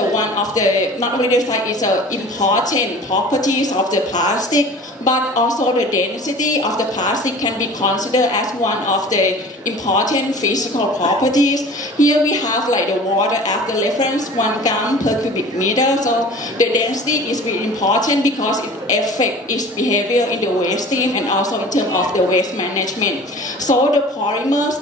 important properties of the plastic, but also the density of the plastic can be considered as one of the important physical properties. Here we have the water as the reference, 1 gram per cubic meter. So the density is very important because it affects its behavior in the waste stream and also in terms of the waste management. So the polymers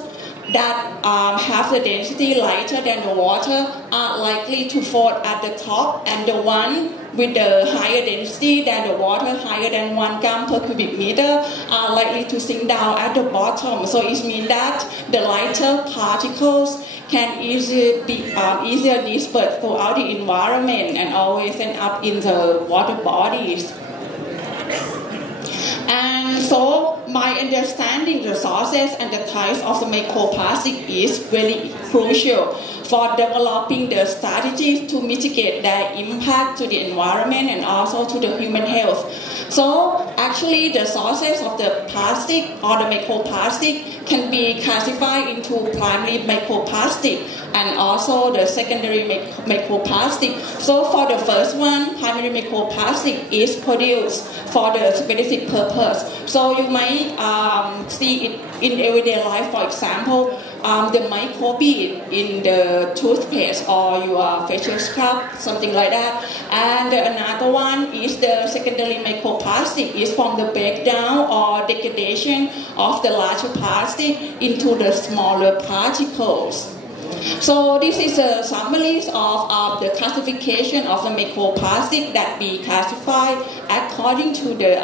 that have the density lighter than the water are likely to float at the top, and the one with the higher density than the water, higher than 1 gram per cubic meter, are likely to sink down at the bottom. So it means that the lighter particles can easier dispersed throughout the environment and always end up in the water bodies. And so my understanding the sources and the types of the microplastic is very crucial for developing the strategies to mitigate their impact to the environment and also to the human health. So actually the sources of the plastic or the microplastic can be classified into primary microplastic and also the secondary microplastic. So for the first one, primary microplastic is produced for the specific purpose. So you might see it in everyday life. For example, the microbead in the toothpaste or your facial scrub, something like that. And another one is the secondary microplastic, is from the breakdown or degradation of the larger plastic into the smaller particles. So this is a summary of the classification of the microplastic that we classify according to the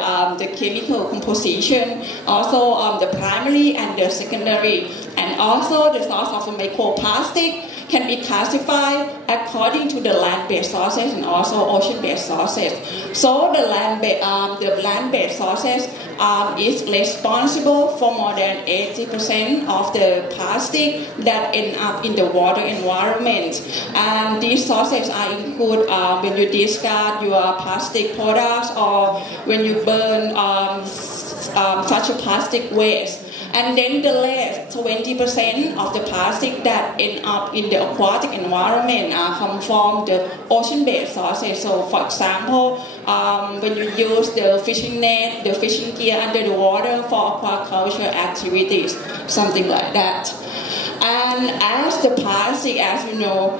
chemical composition, also the primary and the secondary, and also the source of the microplastic can be classified according to the land-based sources and also ocean-based sources. So the land-based sources is responsible for more than 80% of the plastic that end up in the water environment. And these sources are include when you discard your plastic products or when you burn such a plastic waste. And then the last 20% of the plastic that end up in the aquatic environment come from the ocean-based sources. So for example, when you use the fishing net, the fishing gear under the water for aquaculture activities, something like that. And as the plastic, as you know,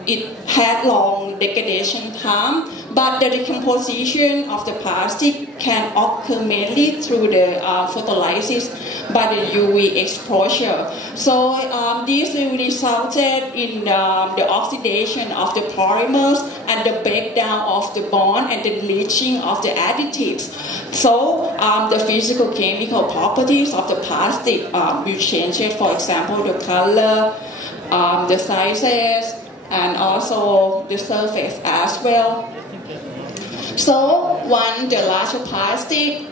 it had long degradation time, but the decomposition of the plastic can occur mainly through the photolysis by the UV exposure. So this resulted in the oxidation of the polymers and the breakdown of the bond and the bleaching of the additives. So the physical chemical properties of the plastic will change. For example, the color, the sizes, and also the surface as well. So when the larger plastic,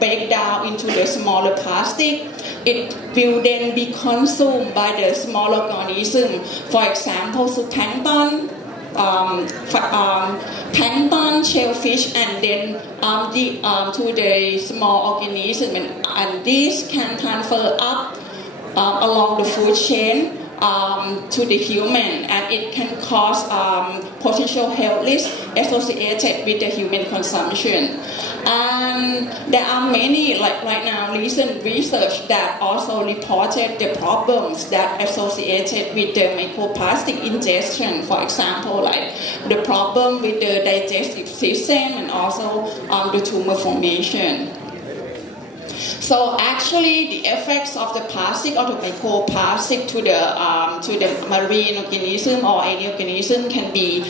break down into the smaller plastic, it will then be consumed by the small organism. For example, zooplankton, plankton, shellfish, and then to the small organism, and this can transfer up along the food chain to the human, and it can cause potential health risks associated with the human consumption. And there are many, like right now, recent research that also reported the problems that associated with the microplastic ingestion. For example, like the problem with the digestive system and also the tumor formation. So actually, the effects of the plastic or the microplastic to the marine organism or any organism can be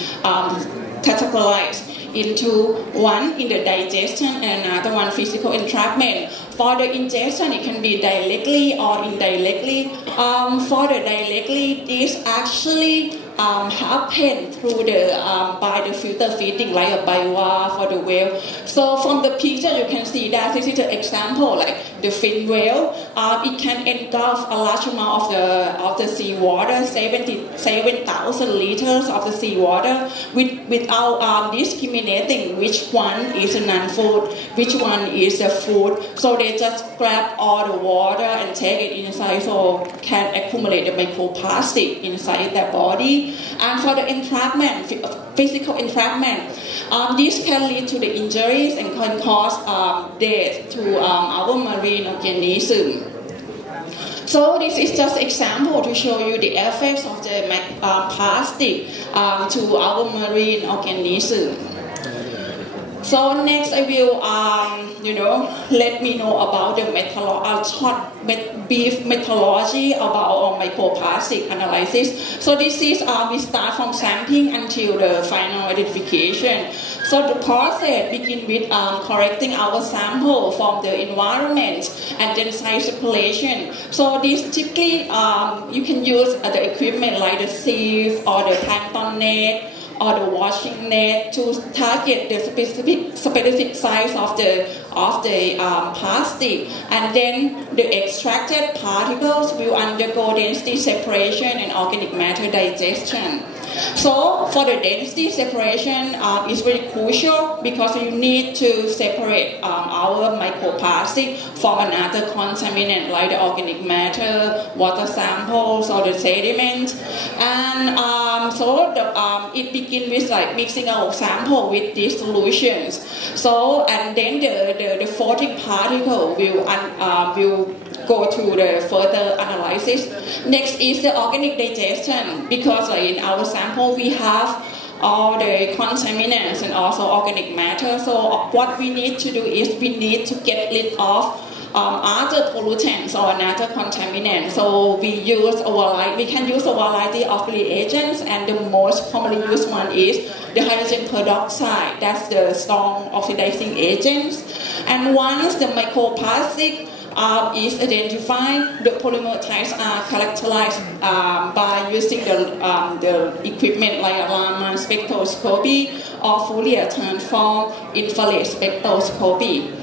categorized into one in the digestion and another one physical entrapment. For the ingestion, it can be directly or indirectly. For the directly, this actually happen through by the filter feeding, like a bivalve for the whale. So from the picture you can see that this is an example, like the fin whale. It can engulf a large amount of the seawater, 7,000 liters of the seawater, without discriminating which one is a non-food, which one is a food. So they just grab all the water and take it inside, so can accumulate the microplastic inside their body. And for the entrapment, physical entrapment, this can lead to the injuries and can cause death to our marine organism. So this is just an example to show you the effects of the plastic to our marine organism. So next I will, let me know about the brief methodology about microplastic analysis. So this is, we start from sampling until the final identification. So the process begins with collecting our sample from the environment and then site separation. So this typically, you can use the equipment like the sieve or the plankton net or the washing net to target the specific size of the plastic, and then the extracted particles will undergo density separation and organic matter digestion. So for the density separation is very crucial because you need to separate our microplastic from another contaminant like the organic matter, water samples or the sediment. And it begins with like mixing our sample with these solutions. So and then the floating particle will go to the further analysis. Next is the organic digestion, because in our sample we have all the contaminants and also organic matter. So what we need to do is we need to get rid of other pollutants or another contaminant. So we can use a variety of reagents, and the most commonly used one is the hydrogen peroxide. That's the strong oxidizing agent. And once the microplastic is identified, the polymer types are characterized by using the equipment like a Raman spectroscopy or Fourier transform infrared spectroscopy.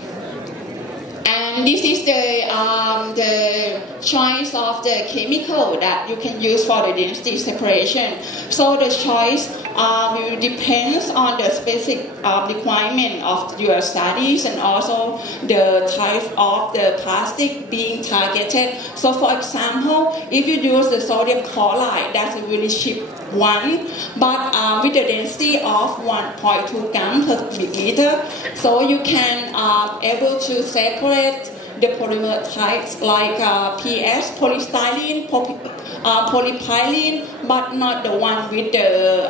And this is the choice of the chemical that you can use for the density separation. So the choice will depend on the specific requirement of your studies and also the type of the plastic being targeted. So for example, if you use the sodium chloride, that's a really cheap one, but with the density of 1.2 gram per milliliter, so you can able to separate the polymer types like PS, polystyrene, polypyrene, but not the one with the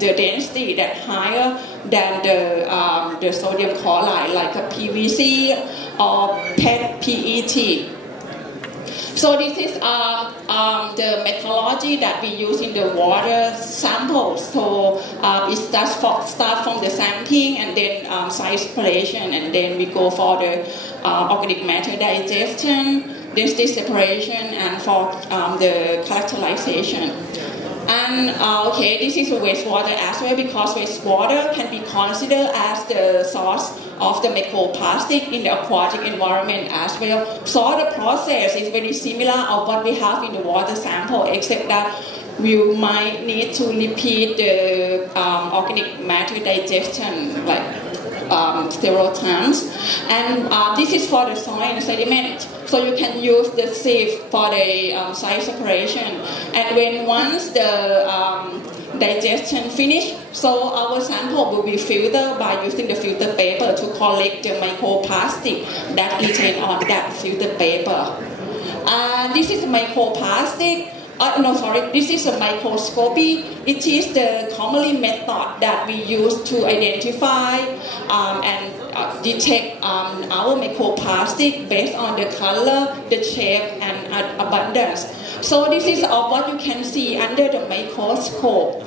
density that higher than the sodium chloride, like a PVC or PET. So this is the methodology that we use in the water samples. So it start from the sampling and then site separation, and then we go for the organic matter digestion, density separation, and for the characterization. And okay, this is wastewater as well, because wastewater can be considered as the source of the microplastic in the aquatic environment as well. So the process is very similar of what we have in the water sample, except that we might need to repeat the organic matter digestion like several times. And this is for the soil and sediment. So you can use the sieve for the soil separation. And when once the digestion finished, so our sample will be filtered by using the filter paper to collect the microplastic that is retained on that filter paper. This is microplastic. This is a microscopy. It is the commonly method that we use to identify and detect our microplastic based on the color, the shape, and abundance. So this is what you can see under the microscope,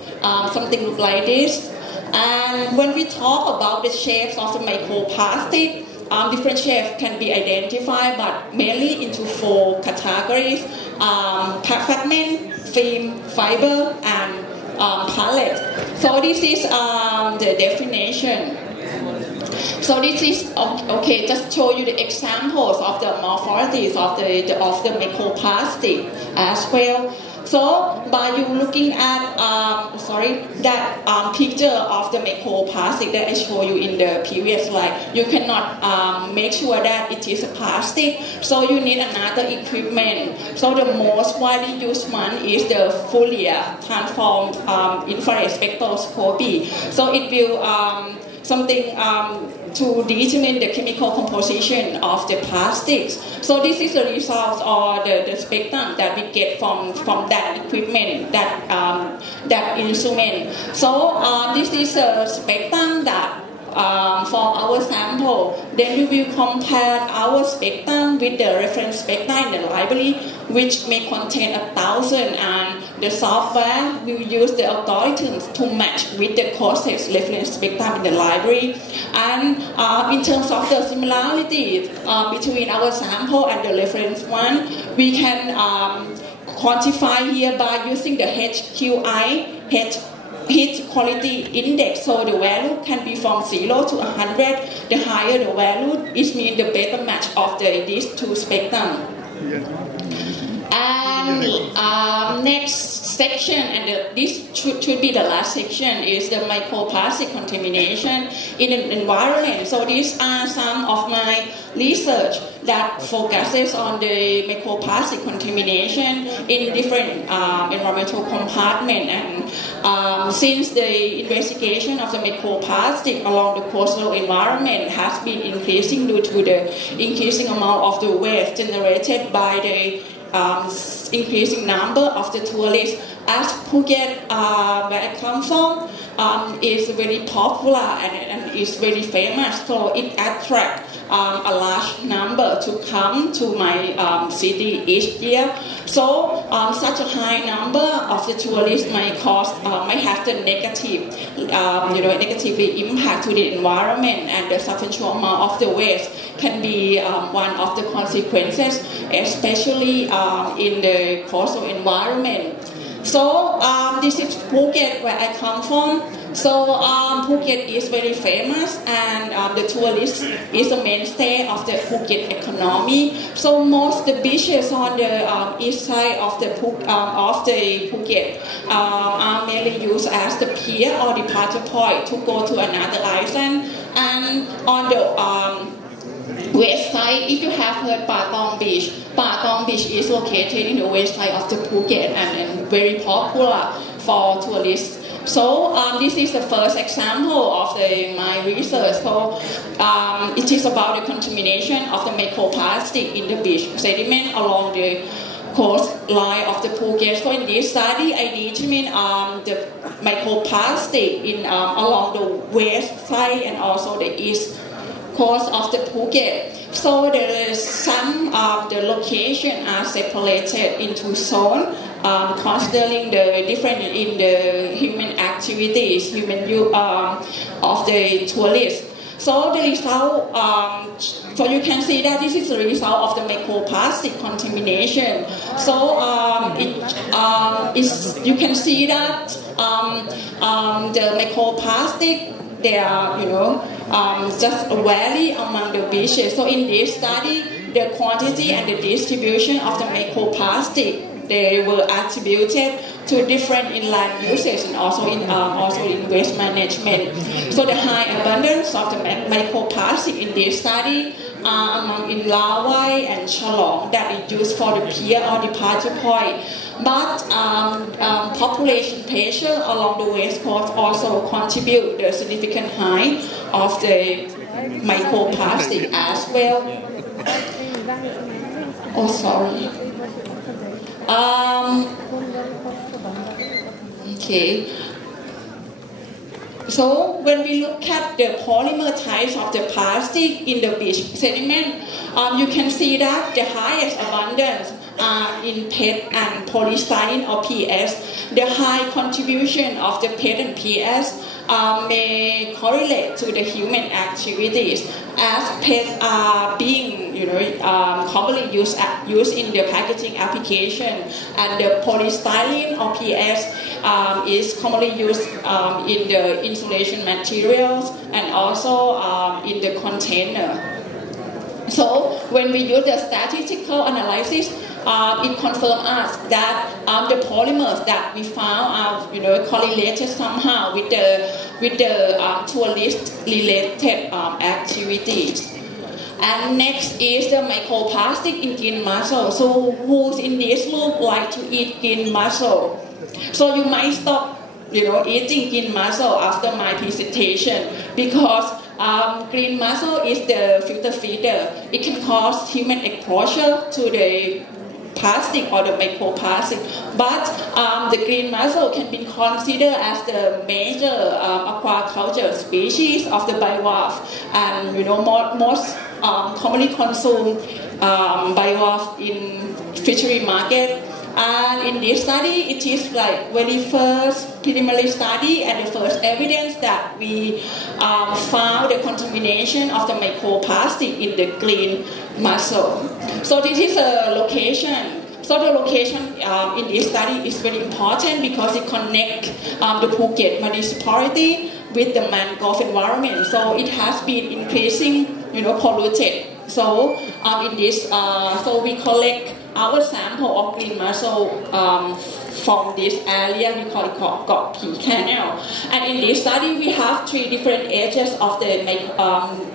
something like this. And when we talk about the shapes of the microplastic, different shapes can be identified, but mainly into 4 categories: fragment, film, fiber, and palette. So this is the definition. So this is okay. Just show you the examples of the morphologies of the microplastic as well. So by you looking at that picture of the microplastic that I showed you in the previous slide, you cannot make sure that it is a plastic. So you need another equipment. So the most widely used one is the Fourier transformed infrared spectroscopy. So it will to determine the chemical composition of the plastics. So this is the result or the spectrum that we get from that equipment, that instrument. So this is a spectrum that for our sample. Then we will compare our spectrum with the reference spectrum in the library, which may contain 1,000, and the software will use the algorithms to match with the closest reference spectrum in the library. And in terms of the similarity between our sample and the reference one, we can quantify here by using the HQI, heat quality index. So the value can be from 0 to 100. The higher the value, it means the better match of these two spectrum. And next section, and this should be the last section, is the microplastic contamination in the environment. So these are some of my research that focuses on the microplastic contamination in different environmental compartments. And since the investigation of the microplastic along the coastal environment has been increasing due to the increasing amount of the waste generated by the increasing number of the tourists, as Phuket, where I come from, is very popular and is very famous. So it attracts a large number to come to my city each year. So such a high number of the tourists might have the negatively impact to the environment, and the substantial amount of the waste can be one of the consequences, especially in the coastal environment. So this is Phuket, where I come from. So Phuket is very famous, and the tourist is the mainstay of the Phuket economy. So most the beaches on the east side of the Phuket are mainly used as the pier or departure point to go to another island. And on the west side, if you have heard Patong Beach is located in the west side of the Phuket and very popular for tourists. So this is the first example of my research. So it is about the contamination of the microplastic in the beach sediment along the coastline of the Phuket. So in this study, I determined the microplastic along the west side and also the east coast of the Phuket. So there is some of the locations are separated into zones, considering the difference in the human activities, human use of the tourists. So the result, so you can see that this is the result of the microplastic contamination. So you can see that the microplastic, they are, just vary among the beaches. So in this study, the quantity and the distribution of the microplastic, they were attributed to different inland uses and also in waste management. So the high abundance of the microplastic in this study among in Lawai and Chalong that is used for the pier or departure point. But population pressure along the west coast also contribute the significant high of the microplastic as well. Oh, sorry. Okay. So when we look at the polymer types of the plastic in the beach sediment, you can see that the highest abundance are in PET and polystyrene or PS. The high contribution of the PET and PS may correlate to the human activities, as PET are being commonly used in the packaging application, and the polystyrene or PS is commonly used in the insulation materials and also in the container. So when we use the statistical analysis, it confirms us that the polymers that we found are correlated somehow with the tourist-related activities. And next is the microplastic in skin mussel. So who's in this room like to eat skin mussel? So you might stop eating skin mussel after my presentation, because green mussel is the filter feeder. It can cause human exposure to the plastic or the microplastic, but the green mussel can be considered as the major aquaculture species of the bivalve, and most commonly consumed bivalve in fishery market. And in this study, it is like very first preliminary study and the first evidence that we found the contamination of the microplastic in the green mussel. So this is a location. So the location in this study is very important because it connects the Phuket municipality with the mangrove environment. So it has been increasing, polluted. So in this, so we collect our sample of green mussel from this area. We call it Got P Canal. And in this study, we have 3 different edges of the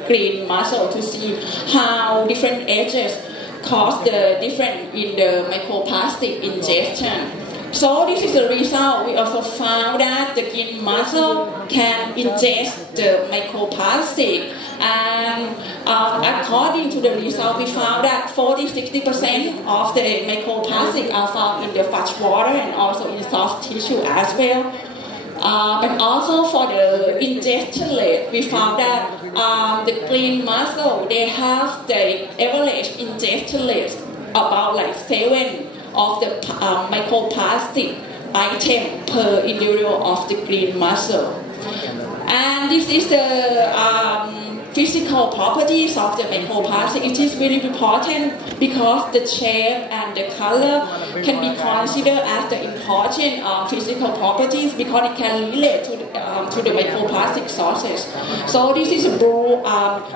green mussel to see how different edges cause the difference in the microplastic ingestion. So this is the result. We also found that the green mussel can ingest the microplastic, and according to the result, we found that 40-60% of the microplastic are found in the fresh water and also in soft tissue as well. And also for the ingestion rate, we found that the green mussel, they have the average ingestion rate about like 7 of the microplastic item per individual of the green mussel. And this is the physical properties of the microplastic. It is really important because the shape and the color can be considered as the important physical properties because it can relate to the microplastic sources. So this is blue.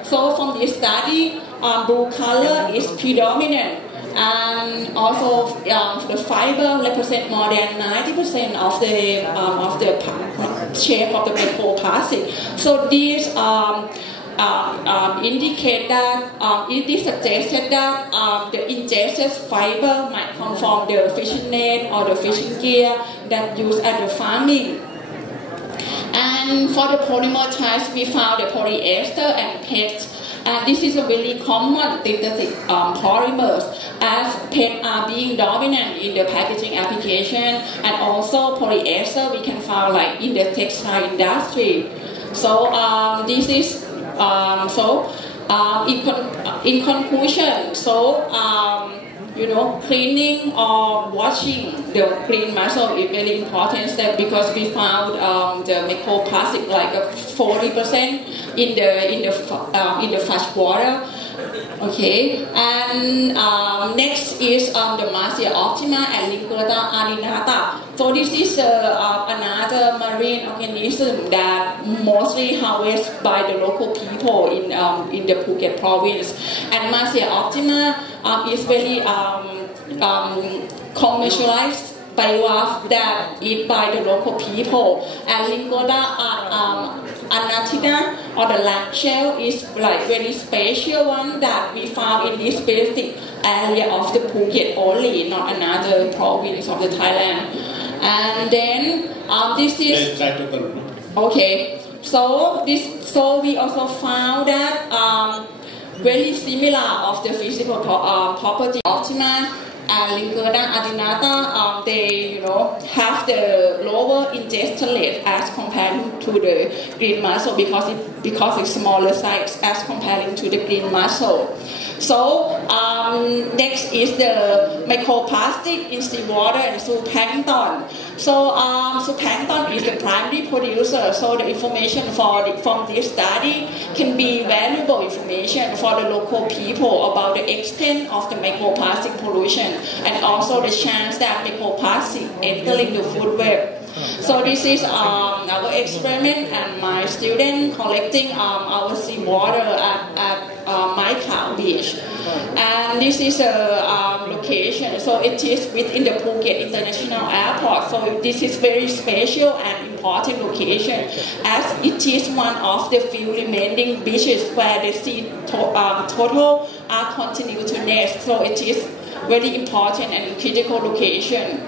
So from this study, blue color is predominant. And also the fiber represent more than 90% of the shape of the microplastic. So these indicate that it is suggested that the ingested fiber might come from the fishing net or the fishing gear that used at the farming. And for the polymer types, we found the polyester and PET. And this is a very common synthetic polymers, as PET are being dominant in the packaging application, and also polyester we can find like in the textile industry. So this is in conclusion, cleaning or washing the green mussel is very important step because we found the microplastic like 40% in the fresh water. Okay, and next is the Marcia optima and Lingulata arenata. So this is another marine organism that mostly harvested by the local people in the Phuket province. And Marcia optima is very commercialized bivalve that eat by the local people. And Lingulata anatina or the lamp shell is like very special one that we found in this specific area of the Phuket only, not another province of the Thailand. And then this is okay. So we also found that very similar of the physical property optima and Lingurata arenata, they have the lower ingestion rate as compared to the green mussel because it's smaller size as compared to the green mussel. So next is the microplastic in seawater and zooplankton. So zooplankton is the primary producer. So the information from this study can be valuable information for the local people about the extent of the microplastic pollution and also the chance that microplastic entering the food web. So this is our experiment and my student collecting our seawater at My Khao Beach. And this is a location, so it is within the Phuket International Airport. So this is very special and important location as it is one of the few remaining beaches where the sea turtle are continue to nest. So it is very important and critical location.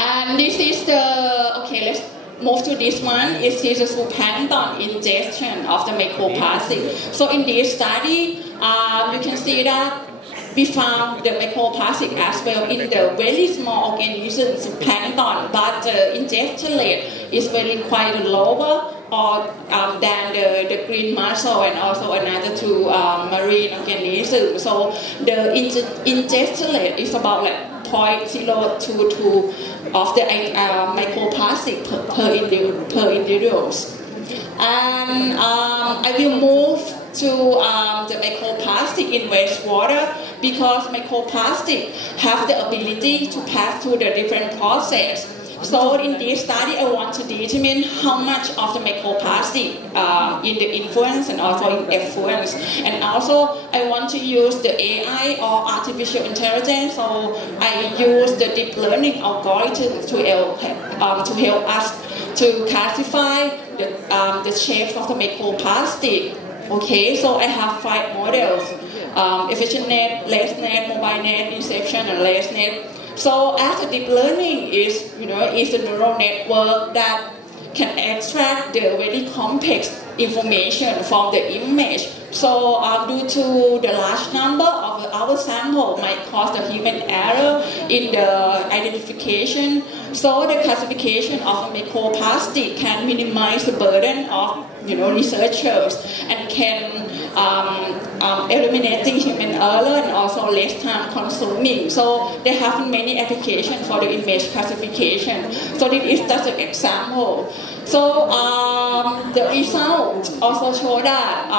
And this is let's move to this one. It is the zooplankton ingestion of the microplastic. So in this study, you can see that we found the microplastic as well in the very small organisms, zooplankton, but the ingestion rate is very quite lower than the green mussel and also another two marine organisms. So the ingestion rate is about like 0.022 of the microplastic per individuals. And I will move to the microplastic in wastewater because microplastic have the ability to pass through the different process. So in this study, I want to determine how much of the microplastic in the influence and also in effluence. And also, I want to use the AI or artificial intelligence. So I use the deep learning algorithms to help us to classify the shapes of the microplastic. Okay, so I have 5 models: efficient net, less net, mobile net, inception, and less net. So as a deep learning is a neural network that can extract the very complex information from the image. So due to the large number of our sample might cause the human error in the identification. So the classification of microplastic can minimize the burden of researchers and can eliminating human error and also less time consuming. So they have many applications for the image classification. So this is just an example. So the results also show that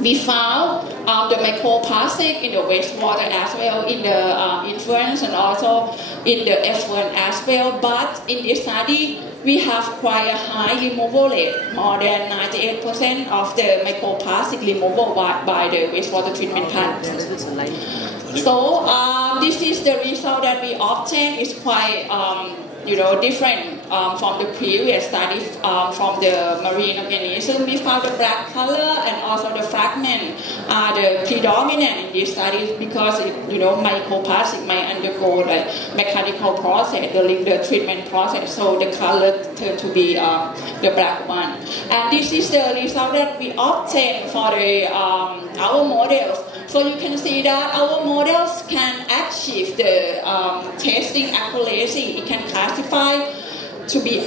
we found the microplastic in the wastewater as well, in the influence and also in the effluent as well. But in this study, we have quite a high removal rate, more than 98% of the microplastic removal by the wastewater treatment plant. So this is the result that we obtained. Is quite different from the previous study from the marine organism. We found the black color and also the fragment are the predominant in these studies because microplastic might undergo like mechanical process during the treatment process. So the color tend to be the black one. And this is the result that we obtained for the our models. So you can see that our models can achieve the testing accuracy. It can classify to be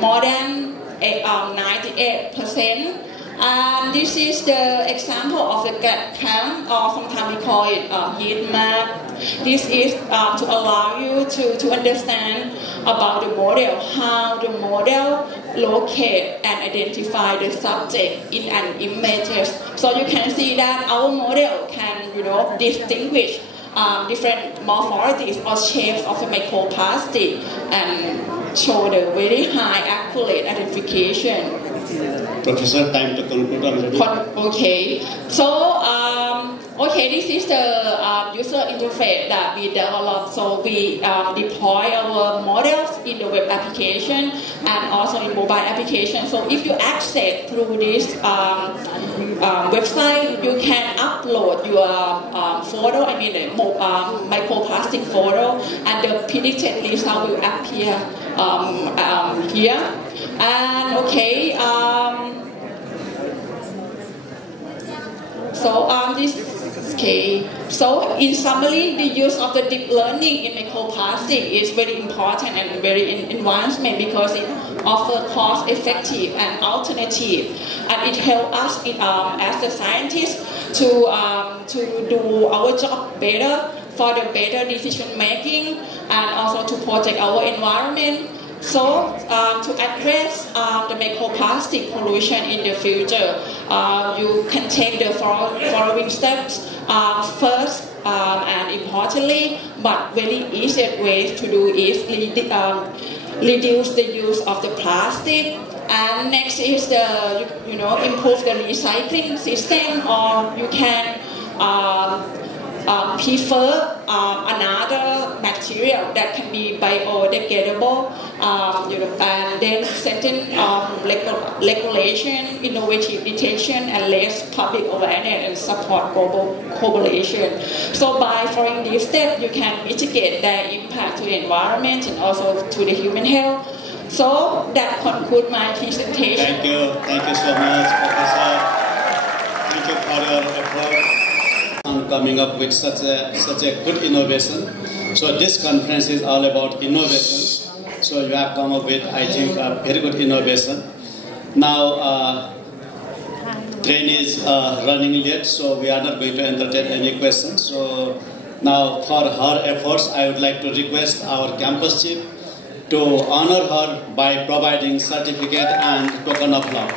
more than 98%. And this is the example of the gap cam, or sometimes we call it heat map. This is to allow you to understand about the model, how the model locate and identify the subject in an images. So you can see that our model can, distinguish different morphologies or shapes of the microplastic and show the very high accurate identification. Professor, time to conclude already. Okay, so this is the user interface that we developed. So we deploy our models in the web application and also in mobile application. So if you access through this website, you can upload your photo, microplastic photo, and the predicted result will appear here. And so in summary, the use of the deep learning in microplastic is very important and very advancement because it offers cost-effective and alternative, and it helps us as a scientist to do our job better for the better decision making and also to protect our environment. So to address the microplastic pollution in the future, you can take the following steps. First, and importantly, but very easy way to do is reduce the use of the plastic. And next is improve the recycling system, or you can prefer another material that can be biodegradable, and then certain regulation, innovative detection, and less public awareness and support global cooperation. So by following these steps, you can mitigate their impact to the environment and also to the human health. So that concludes my presentation. Thank you so much, Professor. Thank you for your effort on coming up with such a good innovation. So this conference is all about innovation. So you have come up with, I think, a very good innovation. Now, train is running late, so we are not going to entertain any questions. So now, for her efforts, I would like to request our campus chief to honor her by providing certificate and token of love.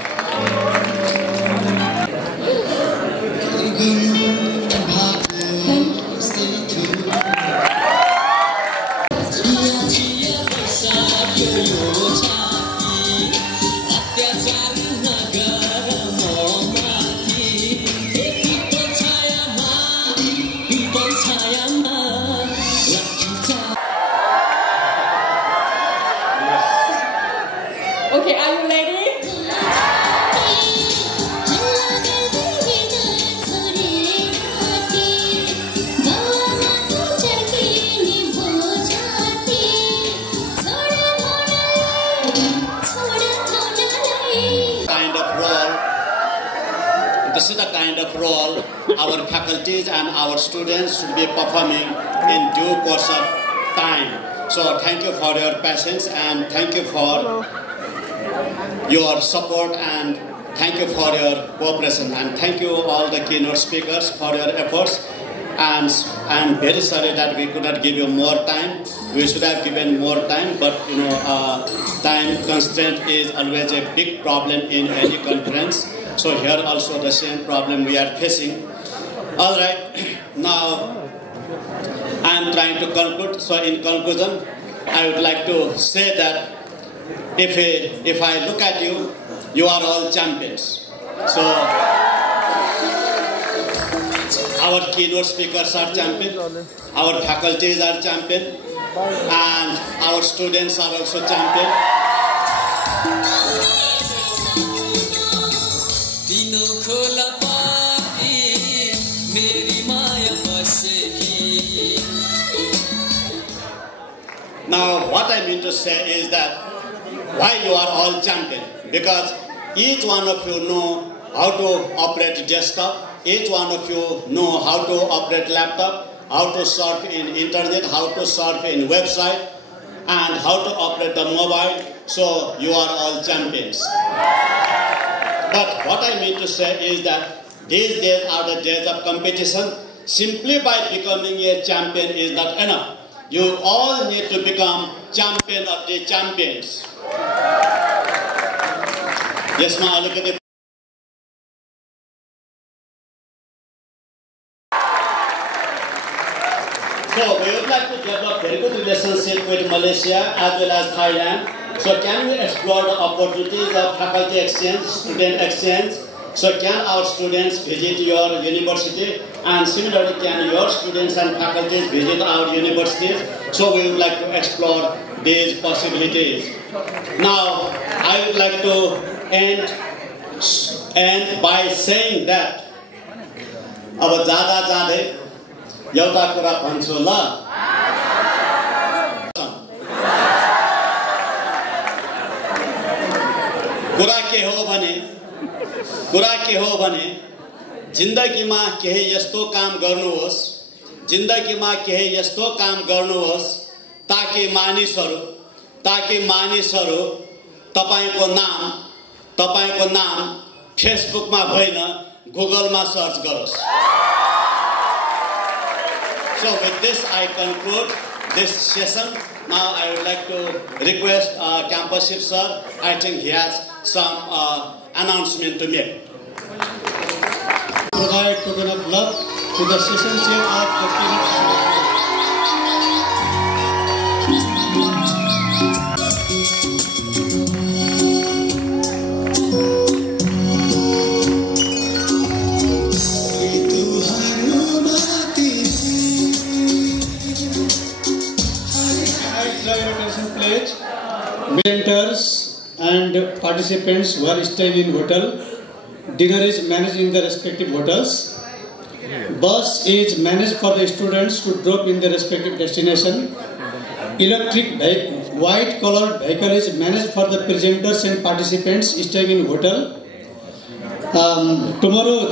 Okay, are you ready? This is the kind of role our faculties and our students should be performing in due course of time. So thank you for your patience and thank you for your support and thank you for your cooperation and thank you all the keynote speakers for your efforts. And I'm very sorry that we could not give you more time. We should have given more time, but time constraint is always a big problem in any conference. So here also the same problem we are facing. All right, now I am trying to conclude. So in conclusion, I would like to say that if I look at you, you are all champions. So our keynote speakers are champions, our faculties are champions, and our students are also champions. Now, what I mean to say is that why you are all champions? Because each one of you know how to operate desktop, each one of you know how to operate laptop, how to surf in internet, how to surf in website, and how to operate the mobile. So you are all champions. But what I mean to say is that these days are the days of competition. Simply by becoming a champion is not enough. You all need to become champion of the champions. यसमा अलिकति So we would like to develop very good relationship with Malaysia as well as Thailand. So can we explore the opportunities of faculty exchange, student exchange? So can our students visit your university, and similarly can your students and faculties visit our universities? So we would like to explore these possibilities. Now I would like to end by saying that अब जाँदा जाँदै एउटा कुरा भन्छु ल कुरा के हो भने जिन्दगीमा केही यस्तो काम गर्नुहोस् ताकि मानिसहरू तपाईको नाम फेसबुकमा होइन गुगलमा सर्च गरोस्. So with this I conclude this session. Now I would like to request campus chief sir. I think he has some announcement to make. Provide token of love to the session chair of the Mentors and participants who are staying in hotel, dinner is managed in the respective hotels. Bus is managed for the students to drop in the respective destination. Electric white colored vehicle is managed for the presenters and participants staying in hotel. Tomorrow